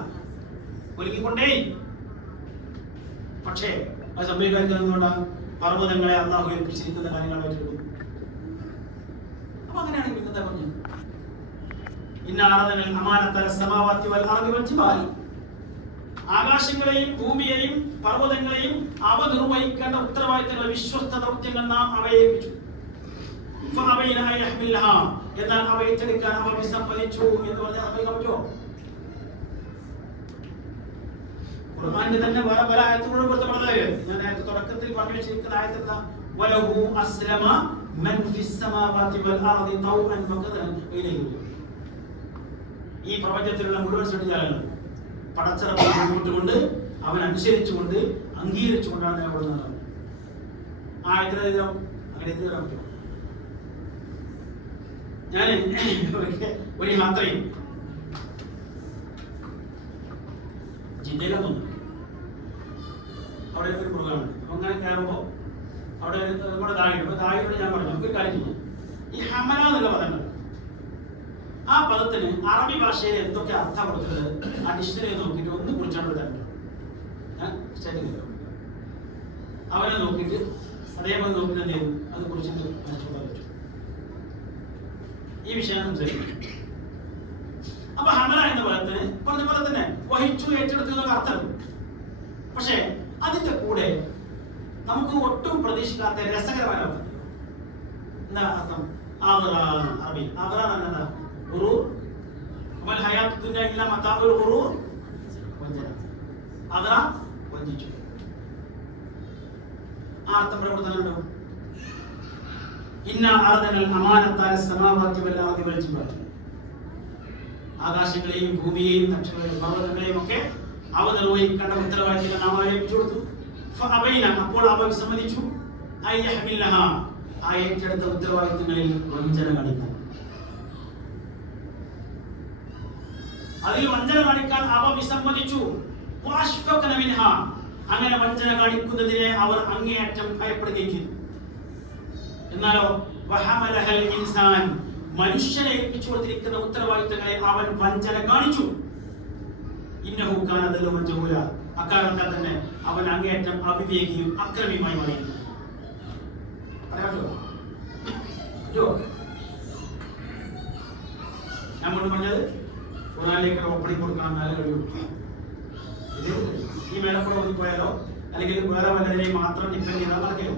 കുലുങ്ങിക്കൊണ്ടേ. പക്ഷേ അത് സംഭവിക്കാതിരിക്കുന്നതുകൊണ്ട് പർവ്വതങ്ങളെ അള്ളാഹു ഏൽപ്പിച്ചിരിക്കുന്ന കാര്യങ്ങൾ ഏറ്റെടുക്കും. അപ്പൊ അങ്ങനെയാണ് ഇന്നത്തെ പറഞ്ഞത്. ആകാശങ്ങളെയും ഭൂമിയെയും പർവ്വതങ്ങളെയും അവ നിർവഹിക്കേണ്ട ഉത്തരവാദിത്തങ്ങൾ വിശ്വസ്ത ദൗത്യങ്ങൾ നാം അവയെ ഏൽപ്പിച്ചു. എന്നാൽ അവ ഏറ്റെടുക്കാൻ അവ വിസമ്മതിച്ചു എന്ന് പറഞ്ഞാൽ സമ്മതിക്കാൻ പറ്റുമോ? ഖുർആനിൽ തന്നെ വേറെ പല ആയത്തുകളും കൊടുത്തപ്പെടുന്നത്. ഞാൻ നേരത്തെ തുടക്കത്തിൽ പറഞ്ഞു വെച്ചിരിക്കുന്ന ആയത്ത് വലഹു അസ്ലമ മൻ ഫിസ് സമാവാതി വൽ അർദി തൗഅൻ വഖദൻ ഇലൈഹി. ഈ പ്രപഞ്ചത്തിലുള്ള മുഴുവൻ സൃഷ്ടിജാലങ്ങളും പടച്ചറപ്പിനെ മുൻകൂട്ടുകൊണ്ട് അവൻ അനുസരിച്ചുകൊണ്ട് അംഗീകരിച്ചുകൊണ്ടാണ് നിലകൊള്ളുന്നത്. ആയത്തിൽ അങ്ങനെ എത്തി വരാൻ പറ്റുമോ? ഞാൻ ഒരു യാത്രയും ജില്ലയിലൊന്നും അവിടെ ഒരു പ്രോഗ്രാമുണ്ട്. അപ്പൊ അങ്ങനെ കയറുമ്പോൾ അവിടെ നമ്മുടെ ദായിയോട് ഞാൻ പറഞ്ഞു നമുക്കൊരു കാര്യം ചെയ്യാം. ഈ ഹമല എന്നുള്ള പദങ്ങൾ ആ പദത്തിന് അറബി ഭാഷയിൽ എന്തൊക്കെ അർത്ഥം കൊടുത്തത് ആ ഡിക്ഷണറി നോക്കിയിട്ട് ഒന്ന് കുറിച്ചാണ് തരുന്നത്. ഞാൻ സ്റ്റേറ്റ് അവരെ നോക്കിയിട്ട് അതേപോലെ നോക്കിയിട്ട് എന്ത് ചെയ്തു അത് കുറിച്ചിട്ട് മനസ്സിലാക്കാൻ പറ്റും. ഈ വിഷയം സംസാരിക്കും. അപ്പൊ ഹമല എന്ന പദത്തിന് പറഞ്ഞ പോലെ തന്നെ വഹിച്ചു ഏറ്റെടുത്തു എന്നുള്ള അർത്ഥമുണ്ട്. പക്ഷേ അതിന്റെ കൂടെ നമുക്ക് ഒട്ടും പ്രതീക്ഷിക്കാത്ത രസകരമായ അർത്ഥം. എന്താ അർത്ഥം? അറബി ആഗ്ര എന്താ? ഗുറൂർ. അമൽ ഹയാത്ത് ദുനിയ ഇല്ലാ മതാഉൽ ഗുറൂർ. വഞ്ചന. ആഗ്ര വഞ്ചിച്ചു. ആ അർത്ഥം പ്രവർത്തനമുണ്ടോ? ഇന്ന അർദനൽ അമാനത അലസ്സമാവാതി വൽ അർദി വൽ ജിബാൽ. ആകാശങ്ങളെയും ഭൂമിയെയും നക്ഷത്രങ്ങളെയും പർവ്വതങ്ങളെയും ഒക്കെ അവ നിർവഹിക്കേണ്ട ഉത്തരവാദിത്തങ്ങൾ നാം ഏൽപ്പിച്ചു കൊടുത്തു. ഫഅബൈന, അപ്പോൾ അവ വിസമ്മതിച്ചു. അയ്യഹ്മിലഹ, ആ ഏറ്റെടുത്ത ഉത്തരവാദിത്തങ്ങളിൽ വഞ്ചന കാണിക്കാൻ, അതിൽ വഞ്ചന കാണിക്കാൻ അവ വിസമ്മതിച്ചു. വഅശ്ഫഖന മിൻഹ, അങ്ങനെ വഞ്ചന കാണിക്കുന്നതിനെ അവർ അങ്ങേയറ്റം ഭയപ്പെടുകയും ചെയ്തു. എന്നാലോ വഹമലഹൽ ഇൻസാൻ, മനുഷ്യനെ ഏൽപ്പിച്ചു കൊടുത്തിരിക്കുന്ന ഉത്തരവാദിത്തങ്ങളെ അവൻ വഞ്ചന കാണിച്ചു. ഇന്നഹു കാന ദലൂമൻ ജഹൂല, അക്കാരണത്താൽ തന്നെ അവൻ അങ്ങേയറ്റം അവിവേകിയും അക്രമിയുമായി മാറിയിരുന്നു. പറയാമല്ലോ ഞാൻ മുമ്പ് പറഞ്ഞത് ഖുർആനിലേക്ക് ഓപ്പണിംഗ് കൊടുക്കണം, എന്നാലേ കഴിയുള്ളൂ. ഈ മേലപ്പുറം ഒതുക്കിപ്പോയാലോ അല്ലെങ്കിൽ വേറെ വല്ലതിനെയും മാത്രം ഡിപ്പെൻഡ് ചെയ്താൽ നടക്കില്ല.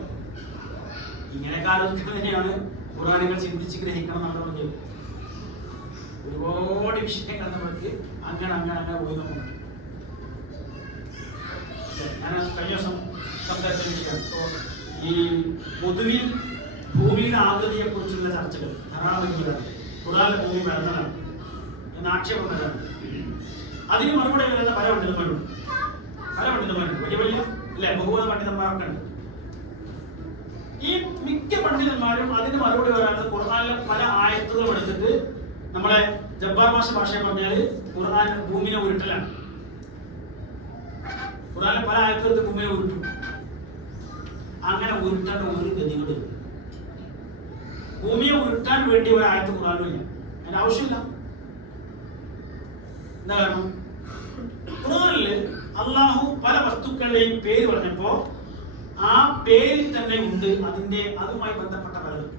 ഇങ്ങനെയൊക്കെ ആലോചിക്കുന്നത് തന്നെയാണ് ഖുർആനുകൾ ചിന്തിച്ച് ഗ്രഹിക്കണം നമ്മൾ പറഞ്ഞത്. ഒരുപാട് വിഷയങ്ങൾ നമ്മൾക്ക് അങ്ങനെ അങ്ങനെ അങ്ങനെ പോയി നമുക്ക്. ഞാൻ കഴിഞ്ഞ ദിവസം സംസാരിച്ച വിഷയമാണ് ഈ പൊതുവിൽ ഭൂമിയുടെ ആകൃതിയെ കുറിച്ചുള്ള ചർച്ചകൾ ധാരാളം. ഖുർആനിലെ ഭൂമി പരന്നതാണ് എന്ന് ആക്ഷേപം വരാറുണ്ട്. അതിന് മറുപടി വരുന്ന പല പണ്ഡിതന്മാരുണ്ട്. വലിയ വലിയ അല്ലെ ബഹുമത പണ്ഡിതന്മാരൊക്കെ ഉണ്ട്. ഈ മിക്ക പണ്ഡിതന്മാരും അതിന് മറുപടി വരാറുണ്ട്. ഖുർആനിലെ പല ആയത്തുകളും എടുത്തിട്ട് നമ്മളെ ജബ്ബാർ ഭാഷയെ പറഞ്ഞാല് ഖുർആൻ ഭൂമിനെ ഉരുട്ടലാണ്. ഖുർആനിലെ പല ആയത്തുകളും ഭൂമിനെ ഉരുട്ടും. അങ്ങനെ ഉരുട്ടേണ്ട ഒരു ഗതികളുണ്ട്. ഭൂമിയെ ഉരുട്ടാൻ വേണ്ടി ഒരു ആയത്ത് ഖുർആനിലില്ല, അതിന്റെ ആവശ്യമില്ല. എന്താ കാരണം? ഖുർആനില് അള്ളാഹു പല വസ്തുക്കളുടെയും പേര് പറഞ്ഞപ്പോ ആ പേരിൽ തന്നെ ഉണ്ട് അതുമായി ബന്ധപ്പെട്ട പലതും.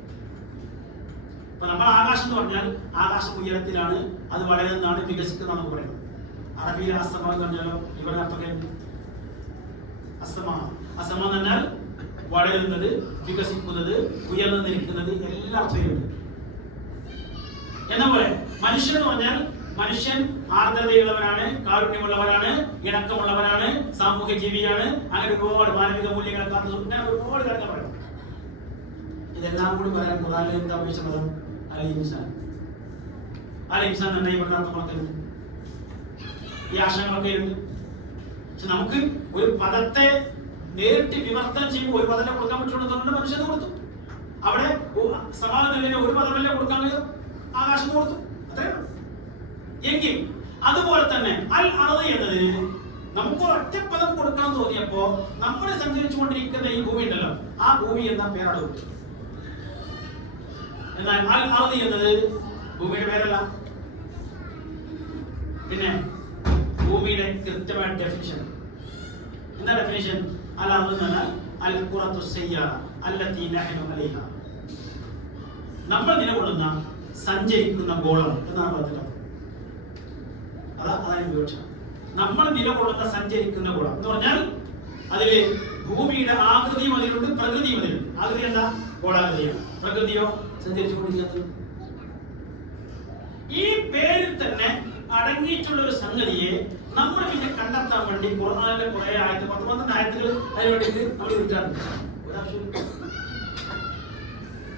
ഇപ്പൊ നമ്മൾ ആകാശം എന്ന് പറഞ്ഞാൽ ആകാശം ഉയരത്തിലാണ്, അത് വളരുന്നതാണ്, വികസിക്കുന്നതാണ് പറയുന്നത്. അറബിയിലെ അസമ എന്ന് പറഞ്ഞാലോ ഇവിടെ അർത്ഥം അസമ എന്ന് പറഞ്ഞാൽ വളരുന്നത്, വികസിക്കുന്നത്, ഉയർന്നു നിൽക്കുന്നത്, എല്ലാ അർത്ഥയിലുണ്ട്. എന്ന പോലെ മനുഷ്യൻ എന്ന് പറഞ്ഞാൽ മനുഷ്യൻ ആർദ്രതയുള്ളവനാണ്, കാരുണ്യമുള്ളവനാണ്, ഇണക്കമുള്ളവനാണ്, സാമൂഹ്യ ജീവിയാണ്, അങ്ങനെ ഒരുപാട് മാനവിക മൂല്യങ്ങളെ കാത്തുസൂക്ഷിക്കാൻ ഒരുപാട് കാര്യങ്ങൾ പറയാം. ഇതെല്ലാം കൂടി പറയാൻ ഖുർആനിൽ എന്താ ഉപയോഗിച്ച പദം? അൽ ഇൻസാൻ. അൽ ഇൻസാൻ തന്നെ ഇവിടെ അർത്ഥമാക്കരുത്. ഈ ആശയങ്ങളൊക്കെ ഉണ്ട്. പക്ഷെ നമുക്ക് ഒരു പദത്തെ നേരിട്ട് വിവർത്തനം ചെയ്യുമ്പോൾ ഒരു പദത്തെ കൊടുക്കാൻ പറ്റുള്ളൂ. മനുഷ്യന് കൊടുത്തു. അവിടെ സമാധാനം ഒരു പദമല്ലേ കൊടുക്കാൻ കഴിയും, ആകാശം കൊടുത്തു, അത്രേ. എങ്കിൽ അതുപോലെ തന്നെ അൽ അർദ് എന്നതിന് നമുക്ക് ഒറ്റപ്പദം കൊടുക്കണം തോന്നിയപ്പോ നമ്മളെ സഞ്ചരിച്ചുകൊണ്ടിരിക്കുന്ന ഈ ഭൂമി ഉണ്ടല്ലോ, ആ ഭൂമി എന്ന പേരാണ് കൊടുത്തു. എന്നാൽ അൽ അർദ് എന്നത് ഭൂമിയുടെ പേരല്ല. പിന്നെ ഭൂമിയുടെ കൃത്യമായ ഡെഫിനിഷൻ എന്താ? ഡെഫിനിഷൻ അൽ അർദ് എന്ന് പറഞ്ഞാൽ അൽ ഖുറത്തു സയ്യാറ അല്ലത്തി നഹ്നു അലൈഹ, നമ്മൾ നിലകൊള്ളുന്ന സഞ്ചരിക്കുന്ന ഗോളം എന്നാണ് പറഞ്ഞത്. അതാണ് വിവക്ഷ. നമ്മൾ നിലകൊള്ളുന്ന സഞ്ചരിക്കുന്ന ഗോളം എന്ന് പറഞ്ഞാൽ അതില് ഭൂമിയുടെ ആകൃതിയും അതിലുണ്ട്, പ്രകൃതിയും അതിലുണ്ട്. ആകൃതി എന്താ? ഗോളാകൃതിയാണ്. പ്രകൃതിയോ സഞ്ചരിച്ചുകൊണ്ടിരിക്കുന്നത്. ഈ പേരിൽ തന്നെ അടങ്ങിയിട്ടുള്ള ഒരു സംഗതിയെ നമ്മൾ പിന്നെ കണ്ടെത്താൻ വേണ്ടി ഖുർആനിലെ കുറെ ആയത്ത് 12 ആയത്തുകൾ അതിന് വേണ്ടിയിട്ട് നമ്മൾ കിട്ടാറുണ്ട്. ഒരാവശ്യമില്ല.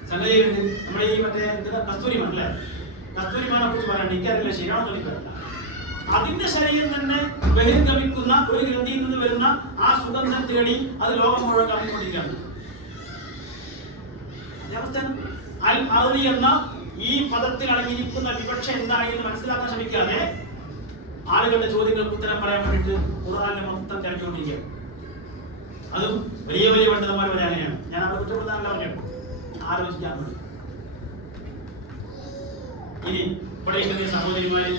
സംഗതിയുണ്ട്. നമ്മുടെ ഈ മറ്റേ കസ്തൂരിമാൻ അല്ലേ, കസ്തൂരിമാനെ കുറിച്ച് പറയാണ്ട് എനിക്കറിയില്ല, ശരിയാണെന്ന് എനിക്കറിയില്ല. അതിന്റെ ശരീരം തന്നെ ബഹിർഗമിക്കുന്ന ഒരു ഗ്രന്ഥിയിൽ നിന്ന് വരുന്ന ആ സുഗന്ധം തേടി അത് ലോകം മുഴുവൻ കറങ്ങിക്കൊണ്ടിരിക്കുകയാണ്. അൽ അർളി എന്ന ഈ പദത്തിൽ അടങ്ങിയിരിക്കുന്ന വിവക്ഷ എന്താണ് എന്ന് മനസ്സിലാക്കാൻ ശ്രമിക്കാതെ ആളുകളുടെ ചോദ്യങ്ങൾക്ക് ഉത്തരം പറയാൻ വേണ്ടിയിട്ട് ഖുർആനിനെ മൊത്തം തിരഞ്ഞുകൊണ്ടിരിക്കുകയാണ്. അതും വലിയ വലിയ പണ്ഡിതന്മാർ വരെ അങ്ങനെയാണ്. ഞാൻ അവിടെ കുറ്റപ്പെടുത്താനല്ല പറഞ്ഞത്, ആലോചിക്കാൻ വേണ്ടി. ഇനി ഇവിടെ ഇരിക്കുന്ന സഹോദരിമാര്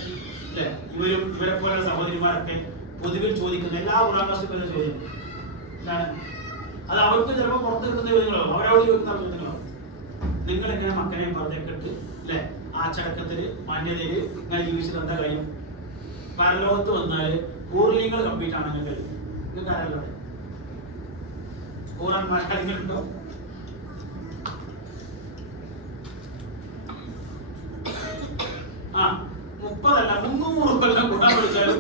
അല്ലെ, ഇവരെ പോലുള്ള സഹോദരിമാരൊക്കെ പൊതുവിൽ ചോദിക്കുന്ന എല്ലാ ഖുർആൻ ചോദ്യം എന്താണ്? അത് അവർക്ക് ചിലപ്പോൾ പുറത്ത് കിട്ടുന്ന ചോദ്യങ്ങളോ അവരോട് ചോദിക്കുന്ന ചോദ്യങ്ങളോ. നിങ്ങൾ എങ്ങനെ മക്കളെയും പറഞ്ഞിട്ട് അല്ലെ ആ ചടക്കത്തില് മാന്യതയില് ഇങ്ങനെ ജീവിച്ചത് എന്താ കാര്യം? പരലോകത്ത് വന്നാല് പൂർലിങ്ങൾ കംപ്ലീറ്റ് ആണെങ്കിൽ നിങ്ങൾക്ക് ആരല്ലോ ഖുർആൻമാരുണ്ടോ? ആ 30 അല്ല 300 കൊല്ലം ഖുർആൻ പഠിച്ചാലും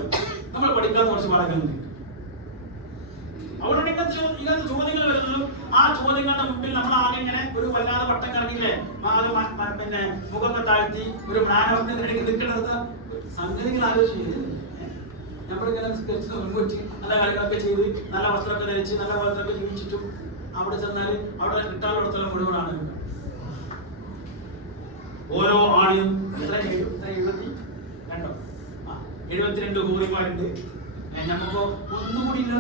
നമ്മൾ പഠിക്കാത്ത കുറച്ച് പാഠങ്ങളുണ്ട്. അവിടെ ഇങ്ങനത്തെ ചോദ്യങ്ങൾ വരുന്നതും ആ ചോദ്യങ്ങളുടെ മുമ്പിൽ നമ്മൾ ആകെ ഇങ്ങനെ ഒരു വല്ലാതെ വട്ടം കറങ്ങിയില്ലേ, പിന്നെ മുഖമൊക്കെ താഴ്ത്തി ഒരു ജ്ഞാനവർക്ക് നിൽക്കുന്നത് സംഗതികൾ ആലോചിച്ച് നമ്മളിങ്ങനെ മുൻകൂട്ടി നല്ല കാര്യങ്ങളൊക്കെ ചെയ്ത് നല്ല വസ്ത്രമൊക്കെ ധരിച്ച് നല്ല വസ്ത്രമൊക്കെ ജീവിച്ചിട്ടും അവിടെ ചെന്നാൽ അവിടെ കിട്ടാനുള്ളടത്തോളം മുഴുവനാണ്. ഓരോ ആണിനും 72 ഹൂറിമാരുണ്ട്. ഞമ്മക്കോ ഒന്നും കൂടി ഇല്ല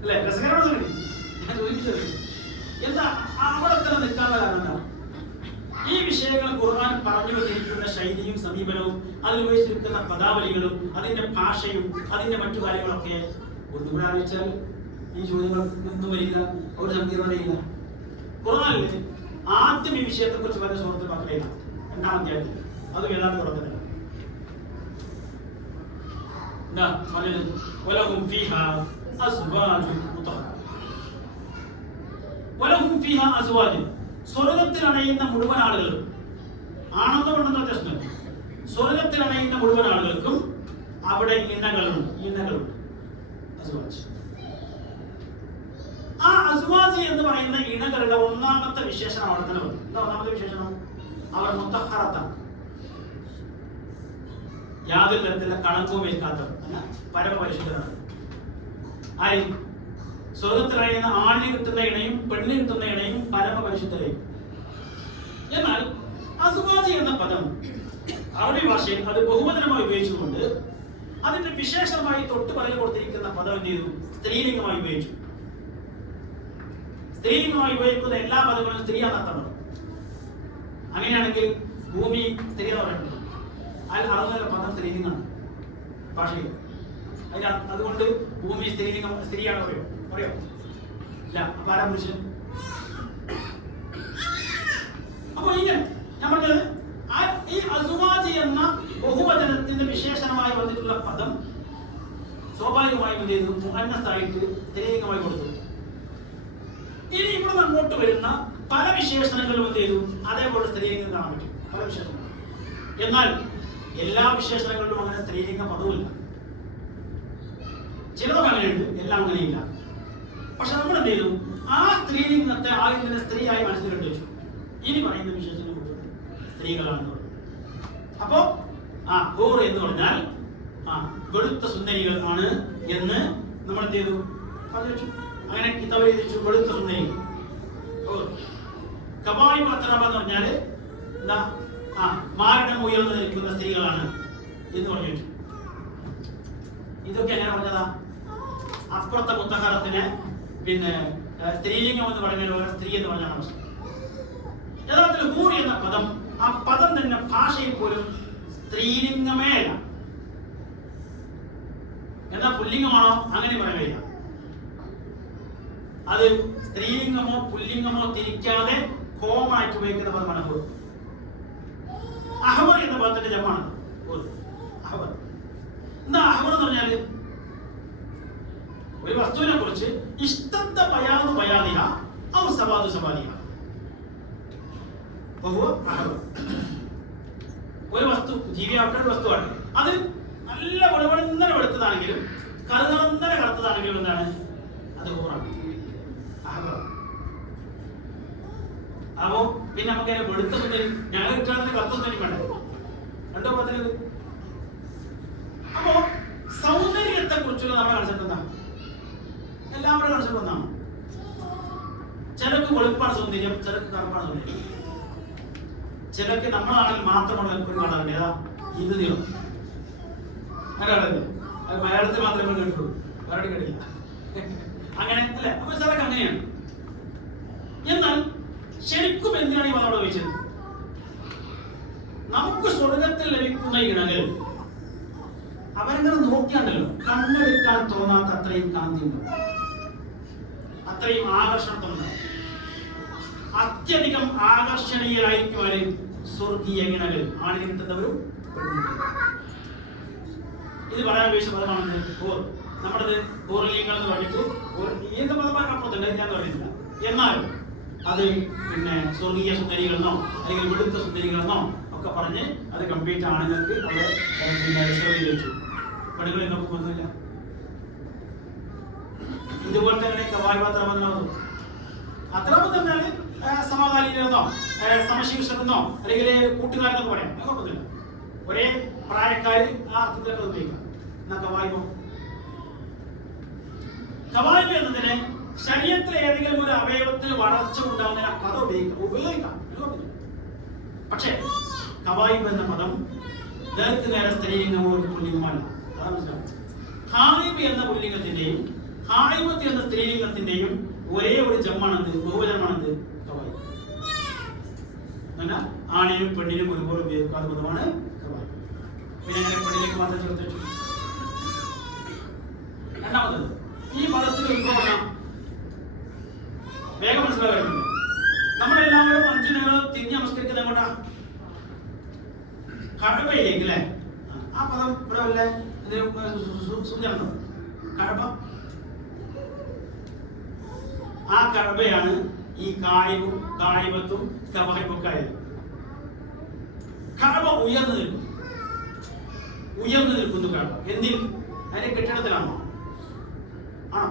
അല്ലെ? രസകരമാണ് ഞാൻ ചോദിച്ചത്. എന്താ അവിടെ തന്നെ നിൽക്കാനുള്ള കാരണം എന്താ? ഈ വിഷയങ്ങൾ ഖുർആൻ പറഞ്ഞു കൊണ്ടിരിക്കുന്ന ശൈലിയും സമീപനവും അതിലുപയോഗിച്ചിരിക്കുന്ന പദാവലികളും അതിന്റെ ഭാഷയും അതിന്റെ മറ്റു കാര്യങ്ങളൊക്കെ ഒന്നുകൂടെ ആലോചിച്ചാൽ ഈ ചോദ്യങ്ങൾ ഒന്നും വരില്ല, ഒരു സങ്കീർണതയില്ല. ഖുർആനിൽ ആദ്യം ഈ വിഷയത്തെ കുറിച്ച് പറഞ്ഞ സുഹൃത്ത് മക്കളെ 2-ാം അധ്യായത്തിൽ അത് ഏതാണ്ട് തുടങ്ങുന്നില്ല. എന്താ പറഞ്ഞത്? വലഹും ഫീഹാ അസ്വാജുൻ മുതഹറ. വലഹും ഫീഹാ അസ്വാജുൻ, സ്വർഗ്ഗത്തിൽ അണയുന്ന മുഴുവൻ ആളുകളും, ആണെന്നുണ്ടെന്ന വ്യത്യാസം. സ്വർഗ്ഗത്തിൽ അണയുന്ന മുഴുവൻ ആളുകൾക്കും അവിടെ ഇണകളുണ്ട്. അസ്വാജ്. ആ അസ്വാജ് എന്ന് പറയുന്ന ഇണകളുടെ ഒന്നാമത്തെ വിശേഷണം അവിടെ തന്നെ വന്നു. എന്താ ഒന്നാമത്തെ വിശേഷണം? അവർ മുത്തഹറത്താണ്, യാതൊരു തരത്തിലുള്ള കളങ്കവും ഏൽക്കാത്തവർ, പരമപരിശുദ്ധരാണ്. ആരും സ്വർഗത്തിലറിയുന്ന ആണിന് കിട്ടുന്ന ഇണയും പെണ്ണിന് കിട്ടുന്ന ഇണയും പരമപരിശുദ്ധരായും. എന്നാൽ അസ്വാജ് എന്ന പദം അറബി ഭാഷയിൽ അത് ബഹുവചനമായി ഉപയോഗിച്ചുകൊണ്ട് അതിന്റെ വിശേഷമായി തൊട്ട് പറഞ്ഞു കൊടുത്തിരിക്കുന്ന പദം എന്ത് ചെയ്തു? സ്ത്രീലിംഗമായി ഉപയോഗിച്ചു. സ്ത്രീലിംഗമായി ഉപയോഗിക്കുന്ന എല്ലാ പദങ്ങളും സ്ത്രീയാണെന്നർത്ഥം. അങ്ങനെയാണെങ്കിൽ ഭൂമി സ്ത്രീ എന്ന് പറയുന്നത് അതിൽ അറുപത് പദം സ്ത്രീലിംഗമാണ് ഭാഷയിൽ. അതുകൊണ്ട് ഭൂമി സ്ത്രീലിംഗം സ്ത്രീയാണ് പറയോ ഇല്ല? അപ്പൊ ആരാ പുരുഷൻ? അപ്പൊ ഇങ്ങനെ ഞാൻ പറഞ്ഞത് ഈ അസുവാജി എന്ന ബഹുവചനത്തിന്റെ വിശേഷണമായി വന്നിട്ടുള്ള പദം സ്വാഭാവികമായും എന്ത് ചെയ്തു? മുഹന്നസായിട്ട് സ്ത്രീലിംഗമായി കൊടുത്തു. ഇനി ഇവിടെ അങ്ങോട്ട് വരുന്ന പല വിശേഷണങ്ങളും എന്ത് ചെയ്തു? അതേപോലെ സ്ത്രീലിംഗം കാണാൻ പറ്റും പല വിശേഷണങ്ങളും. എന്നാൽ എല്ലാ വിശേഷണങ്ങളിലും അങ്ങനെ സ്ത്രീലിംഗ പദവുമില്ല. ചിലതൊക്കെ അങ്ങനെയുണ്ട്, എല്ലാം അങ്ങനെയില്ല. പക്ഷെ നമ്മൾ എന്ത് ചെയ്തു? ആ സ്ത്രീലിംഗത്തെ ആദ്യം തന്നെ സ്ത്രീയായി മനസ്സിൽ കണ്ടുവച്ചു. ഇനി പറയുന്ന വിശേഷണം സ്ത്രീകളാണെന്ന് പറഞ്ഞു. അപ്പോ ഹൂർ എന്ന് പറഞ്ഞാൽ വെളുത്ത സുന്ദരികൾ ആണ് എന്ന് നമ്മൾ എന്ത് ചെയ്തു? പറഞ്ഞു വെച്ചു. അങ്ങനെ കിതാബിൽ എഴുതിച്ചു വെളുത്ത സുന്ദരികൾ. കബായി പത്തനബ എന്ന് പറഞ്ഞാല് എന്താ? മാരണം ഉയർന്നു നിൽക്കുന്ന സ്ത്രീകളാണ് എന്ന് പറഞ്ഞു വെച്ചു. ഇതൊക്കെ എങ്ങനെ പറഞ്ഞതാ? അപ്പുറത്തെ മുത്തഹറത്തിന് പിന്നെ സ്ത്രീലിംഗം എന്ന് പറഞ്ഞാൽ ഒരു സ്ത്രീ എന്ന് പറഞ്ഞാൽ അവസ്ഥ. യഥാർത്ഥത്തിൽ ഹൂർ എന്ന പദം, ആ പദം തന്നെ ഭാഷയിൽ പോലും സ്ത്രീലിംഗമേ അല്ല. എന്താ പുല്ലിംഗമാണോ? അങ്ങനെ പറയാൻ കഴിയില്ല. അത് സ്ത്രീലിംഗമോ പുല്ലിംഗമോ തിരിക്കാതെ കോമായിട്ട് ഉപയോഗിക്കുന്ന പദമാണ് ഹൂർ. അഹ്വർ എന്ന എന്ന പദത്തിന്റെ ജമാണ് അഹ്ബർ. എന്താ അഹ്ബർ എന്ന് പറഞ്ഞാൽ ഒരു വസ്തുവിനെ കുറിച്ച് ഇഷ്ടത്തെ ബയാദു ബയാദിഹ ഔ സവാദു സവാദിഹ. ഒരു വസ്തു ജീവിയാവട്ടെ ഒരു വസ്തുവാട്ടെ അത് നല്ല വെളുവെളുന്നര വെളുത്തതാണെങ്കിലും കറുകറന്നര കറുത്തതാണെങ്കിലും എന്താണ് അത് ഹൂറാണ്. അപ്പോ പിന്നെ നമുക്ക് അതിനെ വെളുത്ത സുന്ദരി ഞങ്ങൾ കിട്ടുന്ന കറുത്ത സുന്ദരി വേണ്ടേ രണ്ടോ പതിനത്. അപ്പോ സൗന്ദര്യത്തെ കുറിച്ചുള്ള നമ്മുടെ കൺസെപ്റ്റ് എന്താ? എല്ലാവരുടെ കൺസെപ്റ്റ് ഒന്നാണ്. ചിലക്ക് വെളുപ്പാണ് സൗന്ദര്യം, ചിലക്ക് കറുപ്പാണ് സൗന്ദര്യം. ചിലക്ക് നമ്മുടെ നാട്ടിൽ മാത്രമുള്ള ഒരു കളറുണ്ട്, ഏതാ? ഇത് നീളം. അങ്ങനെ കളറില്ല, അത് മലയാളത്തിൽ മാത്രമേ കേട്ടുള്ളൂ, വേറെ കേട്ടില്ല. അങ്ങനെ അല്ലേ? അപ്പൊ ചിലക്ക് അങ്ങനെയാണ്. എന്നാൽ ശരിക്കും എന്തിനാണ് ഈ പദം അവിടെ വെച്ചത്? നമുക്ക് സ്വർഗത്തിൽ ലഭിക്കുന്ന ഇണകൾ അവരെങ്ങനെ നോക്കിയാണ്ടല്ലോ കണ്ണെടുക്കാൻ തോന്നാത്ത അത്രയും കാന്തിയുണ്ട്, അത്രയും ആകർഷണത്വമുണ്ട്, അത്യധികം ആകർഷണീയരായിരിക്കും അവര് സ്വർഗീയ ഇണകൾ. ആണിന് കിട്ടുന്നവരും ഇത് പറയാൻ ഉപയോഗിച്ച പദമാണെന്ന് നമ്മുടേത് പൂർലിംഗങ്ങൾ എന്ന് പറഞ്ഞിട്ട് ഏത് പദമാണപ്പുറത്തുണ്ട് ഞാൻ പറയുന്നില്ല. എന്നാലും അത് പിന്നെ സ്വർഗീയ സുന്ദരികളെന്നോ അല്ലെങ്കിൽ വെളുത്ത സുന്ദരികളെന്നോ ഒക്കെ പറഞ്ഞ് അത് കംപ്ലീറ്റ് ആണുങ്ങൾക്ക് അവിടെ പിന്നെ റിസർവ് ചെയ്ത് വെച്ചു. പെണ്ണുങ്ങൾ എന്നൊക്കെ ഒന്നുമില്ല. ഇതുപോലെ തന്നെ കവായ്പാത്രമെന്നോ അത്രമൊന്നും തന്നെയാണ് സമകാലീനെന്നോ സമശീർഷമെന്നോ അല്ലെങ്കിൽ കൂട്ടുകാരെന്നൊക്കെ പറയാം, കുഴപ്പമൊന്നുമില്ല. ഒരേ പ്രായക്കാര് ആ അർത്ഥത്തിലൊക്കെ ഉപയോഗിക്കാം. എന്നാ കവായ്പം കവായ്പ എന്നതിന് ശരീരത്തിലെ ഏതെങ്കിലും ഒരു അവയവത്തിന് വളർച്ച ഉണ്ടാകുന്നതിന് ആ പദം ഉപയോഗിക്കാം. പക്ഷേ കവായ്പ എന്ന പദം നേർക്ക് നേരെ സ്ത്രീലിംഗമോ പുല്ലിംഗമല്ല. അതാണ് മനസ്സിലാവുന്നത്. ഹായിബ് എന്ന പുല്ലിംഗത്തിന്റെയും ഹായിബത്ത് എന്ന സ്ത്രീലിംഗത്തിന്റെയും ഒരേ ഒരു ജമ്മാണെന്ത്, ബഹുവചനമാണെന്ത്, കവായ്പ. അങ്ങനെ ആണിനും പെണ്ണിനും ഒരുപോലെ ഉപയോഗിക്കാത്ത പദമാണ് കവായ്പ. പിന്നെ അങ്ങനെ പെണ്ണിലേക്ക് മാത്രം ചേർത്ത് വെച്ചു. രണ്ടാമത് ഈ പദത്തിന്റെ ഉത്ഭവം വേഗം മനസ്സിലാക്കുന്നുണ്ട്. നമ്മളെല്ലാവരും 5 നേരം തിരിഞ്ഞ് നമസ്കരിക്കുന്നത് എങ്ങോട്ടാ? കഅബയിലേക്ക് അല്ലേ? ആ പദം ഇവിടെ വല്ല സൂചന കഅബ. ആ കഅബയാണ് ഈ കായിബും കായിബത്തും കവായിബൊക്കെ ആയത്. കഅബ ഉയർന്നു നിൽക്കുന്നു. കഅബ എന്തിൽ? അതിന്റെ കെട്ടിടത്തിലാണോ? ആണോ?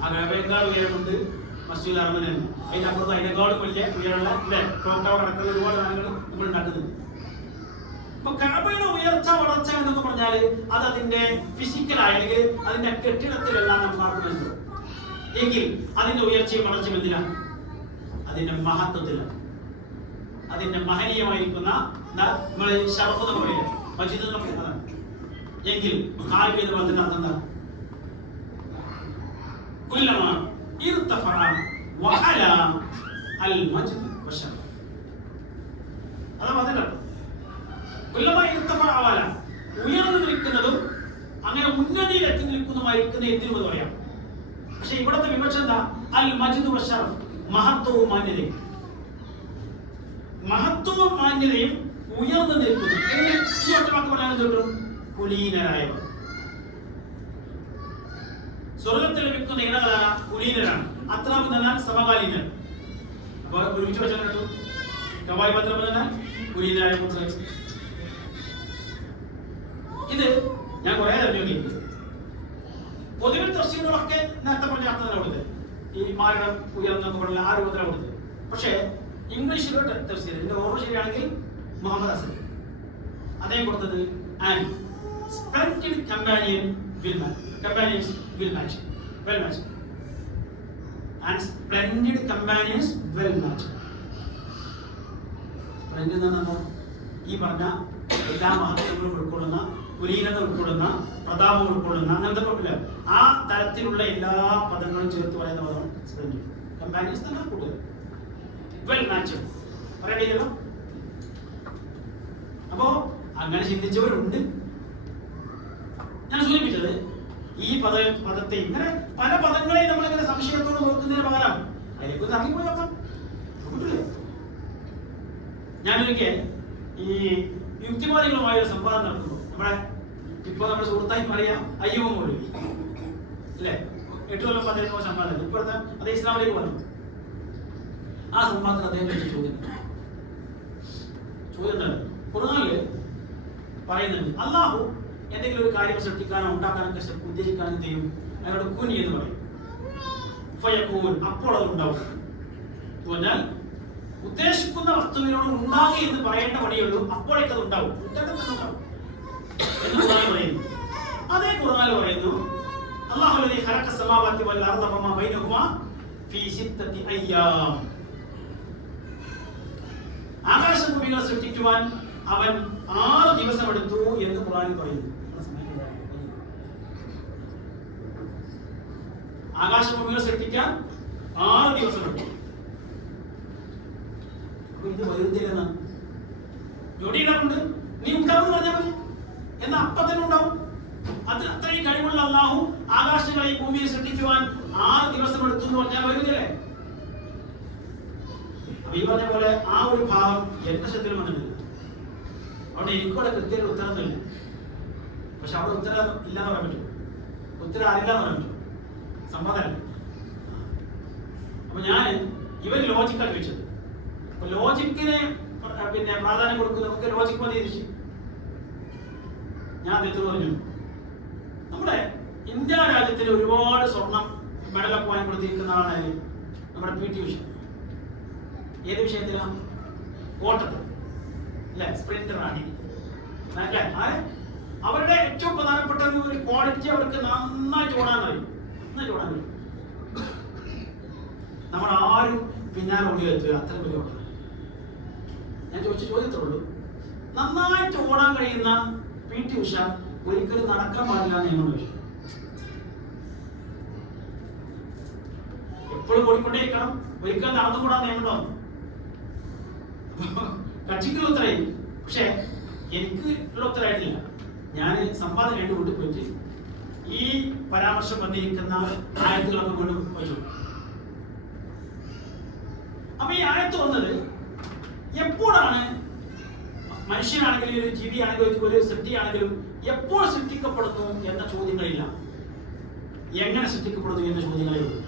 ആ കഅബയേക്കാൾ ഉയരമുണ്ട് മസ്ജിദുൽ ഹറമിന് തന്നെ. അതിനപ്പുറത്ത് അതിനേക്കാളും വലിയ ഉയരമുള്ള അല്ലേ ക്ലോക്ക് ടവർ അടക്കമുള്ള ഒരുപാട് സാധനങ്ങൾ നമ്മൾ ഉണ്ടാക്കുന്നുണ്ട്. അപ്പൊ കഅബയുടെ ഉയർച്ച വളർച്ച എന്നൊക്കെ പറഞ്ഞാല് അത് അതിന്റെ ഫിസിക്കലായ അല്ലെങ്കിൽ അതിന്റെ കെട്ടിടത്തിലെല്ലാം നമുക്ക് മനസ്സിലാവും. എങ്കിൽ അതിന്റെ ഉയർച്ചയും വളർച്ചയും എന്തിനാണ്? അതിന്റെ മഹത്വത്തിലാണ്. അതിന്റെ മഹനീയമായിരിക്കുന്ന നമ്മൾ ഷറഫ് എന്ന് പറയില്ല, മസ്ജിദ് എന്ന് പറയുന്നതാണ്. എങ്കിൽ കായിക എന്ന് പറഞ്ഞതിന്റെ അർത്ഥം എന്താ? കുല്ലമാ ഇർതഫഅ വഅല അൽ മജ്ദ് വശറഫ്. അതാ അതിന്റെ അർത്ഥം. കുല്ലമാ ഇർതഫഅ വഅല ഉയർന്നു നിൽക്കുന്നതും അങ്ങനെ ഉന്നതിയിൽ എത്തി നിൽക്കുന്നതുമായിരിക്കുന്ന എന്തിനും എന്ന് പറയാം. പക്ഷെ ഇവിടുത്തെ വിവക്ഷ എന്താ? അൽ മജ്ദ് വശറഫ്, മഹത്വവും മാന്യതയും. മഹത്വവും മാന്യതയും ഉയർന്നു നിൽക്കുന്നു. ഈ ഒറ്റവാക്ക് പറയാൻ കിട്ടും കുലീനരായവർ. സ്വർഗത്തിൽ ലഭിക്കുന്ന ഇണകളാണ് കുലീനരാണ്. അത്രാം എന്നാൽ സമകാലീനർ. അപ്പൊ ഒരുമിച്ച് വെച്ചാൽ കേട്ടു കവായ് പത്രം എന്നാൽ കുലീനരായ പുത്രൻ. ഇത് ഞാൻ കുറെ അറിഞ്ഞു. പൊതുവിൽ തഫ്സീറുകളൊക്കെ നേരത്തെ പറഞ്ഞ അർത്ഥം തന്നെ കൊടുത്തത്. ഈ മാരണം ഉയർന്നൊക്കെ പറഞ്ഞ ആ രൂപത്തിലാണ് കൊടുത്തത്. പക്ഷേ ഇംഗ്ലീഷിലോട്ട് തഫ്സീർ എന്റെ ഓർമ്മ ശരിയാണെങ്കിൽ മുഹമ്മദ് അസൻ അദ്ദേഹം കൊടുത്തത് and splendid companions will match well matched and splendid companions well matched. splendid എന്നാ ഈ പറഞ്ഞ എല്ലാ മഹത്വങ്ങളും ഉൾക്കൊള്ളുന്ന, കുലീനത ഉൾക്കൊള്ളുന്ന, പ്രതാപം ഉൾക്കൊള്ളുന്ന അങ്ങനത്തെ കുഴപ്പമില്ല. ആ തരത്തിലുള്ള എല്ലാ പദങ്ങളും ചേർത്ത് പറയുന്ന പദമാണ് സ്പ്ലെൻഡിഡ്. കമ്പാനിയൻസ് തന്നെ കൂടുതൽ വെൽ മാച്ച്ഡ് പറയണ്ടല്ലോ. അപ്പോ അങ്ങനെ ചിന്തിച്ചവരുണ്ട്. ഞാൻ സൂചിപ്പിച്ചത് ഈ പദത്തെ ഇങ്ങനെ പല പദങ്ങളെയും നമ്മളിങ്ങനെ സംശയത്തോട് നോക്കുന്നതിന് പകരം അതിലേക്ക് ഇറങ്ങിപ്പോയി നോക്കാം. ഞാനൊരിക്കൽ ഈ യുക്തിവാദികളുമായ ഒരു സംവാദം നടത്തുന്നു. നമ്മുടെ സുഹൃത്തായി പറയാം അയ്യപ്പ മൗലവി അല്ലേ, 8 കൊല്ലം 15 കൊല്ലം സംവാദം. ഇപ്പോഴത്തെ അത് ഇസ്ലാമിലേക്ക് വന്നു. ആ സംവാദത്തിൽ അദ്ദേഹം ചോദ്യം ഖുർആനിൽ പറയുന്നുണ്ട്, അള്ളാഹു എന്തെങ്കിലും ഒരു കാര്യം സൃഷ്ടിക്കാനോ ഉണ്ടാക്കാനൊക്കെ ഉദ്ദേശിക്കാനോ ചെയ്യും, അതിനോട് കുനി എന്ന് പറയും. ഫയകൂൻ, അപ്പോൾ അത് ഉണ്ടാവും. എന്നാൽ ഉദ്ദേശിക്കുന്ന വസ്തുവിനോട് ഉണ്ടാകുക എന്ന് പറയേണ്ട വഴിയുള്ളൂ, അപ്പോഴേക്ക് അത് ഉണ്ടാവും, ഉണ്ടാവും എന്ന് ഖുർആൻ പറയുന്നു. അതേ ഖുർആനിൽ പറയുന്നു, അല്ലാഹു അല്ലദീ ഖലഖ അസ്സമാവാതി വൽ അർദ വമാ ബൈനഹുമാ ഫീ സിത്തത്തി അയ്യാം. ആകാശഭൂമികളെ സൃഷ്ടിക്കുവാൻ അവൻ 6 ദിവസം എടുത്തു എന്ന് ഖുർആനിൽ പറയുന്നു. ആകാശഭൂമികളെ സൃഷ്ടിക്കാൻ 6 ദിവസം എടുത്തു. ഇത് വൈരുദ്ധ്യം ജോഡിയിടാറുണ്ട്. നീ ഉണ്ടാവും പറഞ്ഞാൽ മതി, എന്നാ അപ്പം തന്നെ ഉണ്ടാവും. അത് അത്രയും കഴിവുള്ള അല്ലാഹു ആകാശങ്ങളെ ഭൂമിയെ സൃഷ്ടിക്കുവാൻ 6 ദിവസം എടുത്തു എന്ന് പറഞ്ഞാൽ വൈരുദ്ധ്യല്ലേ? ഈ പറഞ്ഞ പോലെ ആ ഒരു ഭാവം എന്റെ ശ്രദ്ധയിൽ വന്നിട്ടില്ല. അതുകൊണ്ട് എനിക്കൂടെ കൃത്യമായിട്ട് ഉത്തരമൊന്നുമില്ല. പക്ഷെ അവിടെ ഉത്തരം ഇല്ലാന്ന് പറയാൻ പറ്റും, ഉത്തരം അറിയില്ലാന്ന് പറയാൻ പറ്റും, സമ്മതമല്ല. അപ്പൊ ഞാൻ ഇവർ ലോജിക്കാണ് ചോദിച്ചത്. അപ്പൊ ലോജിക്കിനെ പ്രാധാന്യം കൊടുക്കും. നമുക്ക് ലോജിക്ക് മതി തിരിച്ചു. ഞാൻ അദ്ദേഹത്തോട് പറഞ്ഞു, നമ്മുടെ ഇന്ത്യ രാജ്യത്തിൽ ഒരുപാട് സ്വർണം മെഡലൊക്കെ വാങ്ങിക്കൊടുത്തിരിക്കുന്ന ആളാണ് നമ്മുടെ PT ഉഷ. ഏത് വിഷയത്തിലാണ്? ഓട്ടത്തിൽ അല്ലെ, സ്പ്രിന്റർ ആണ്. അവരുടെ ഏറ്റവും പ്രധാനപ്പെട്ട ഒരു ക്വാളിറ്റി അവർക്ക് നന്നായിട്ട് ഓടാൻ കഴിയും. നമ്മൾ ആരും പിന്നാലെ ഓടി എത്തുക, അത്ര വലിയ ഓട്ടം. ഞാൻ ചോദിച്ച ചോദ്യത്തുള്ളൂ, നന്നായിട്ട് ഓടാൻ കഴിയുന്ന PT ഉഷ ഒരിക്കലും നടക്കാൻ പാടില്ല നിയമം ചോദിച്ചു. എപ്പോഴും ഓടിക്കൊണ്ടേയിരിക്കണം, ഒരിക്കലും നടന്നുകൂടാൻ നിയമമുണ്ടോ? കക്ഷിക്കുള്ള ഉത്തരവായി, പക്ഷെ എനിക്ക് ഉള്ള ഉത്തരവായിട്ടില്ല. ഞാൻ സമ്പാദന വേണ്ടി വീട്ടിൽ പോയിട്ട് ഈ പരാമർശം വന്നിരിക്കുന്ന ആയത്തുകളൊക്കെ വീണ്ടും വെച്ചു. അപ്പൊ ഈ ആയത്ത് വന്നത് എപ്പോഴാണ്? മനുഷ്യനാണെങ്കിലും ഒരു ജീവിയാണെങ്കിലും ഒരു സൃഷ്ടിയാണെങ്കിലും എപ്പോൾ സൃഷ്ടിക്കപ്പെടുന്നു എന്ന ചോദ്യങ്ങളില്ല, എങ്ങനെ സൃഷ്ടിക്കപ്പെടുന്നു എന്ന ചോദ്യങ്ങളേ ഉള്ളൂ.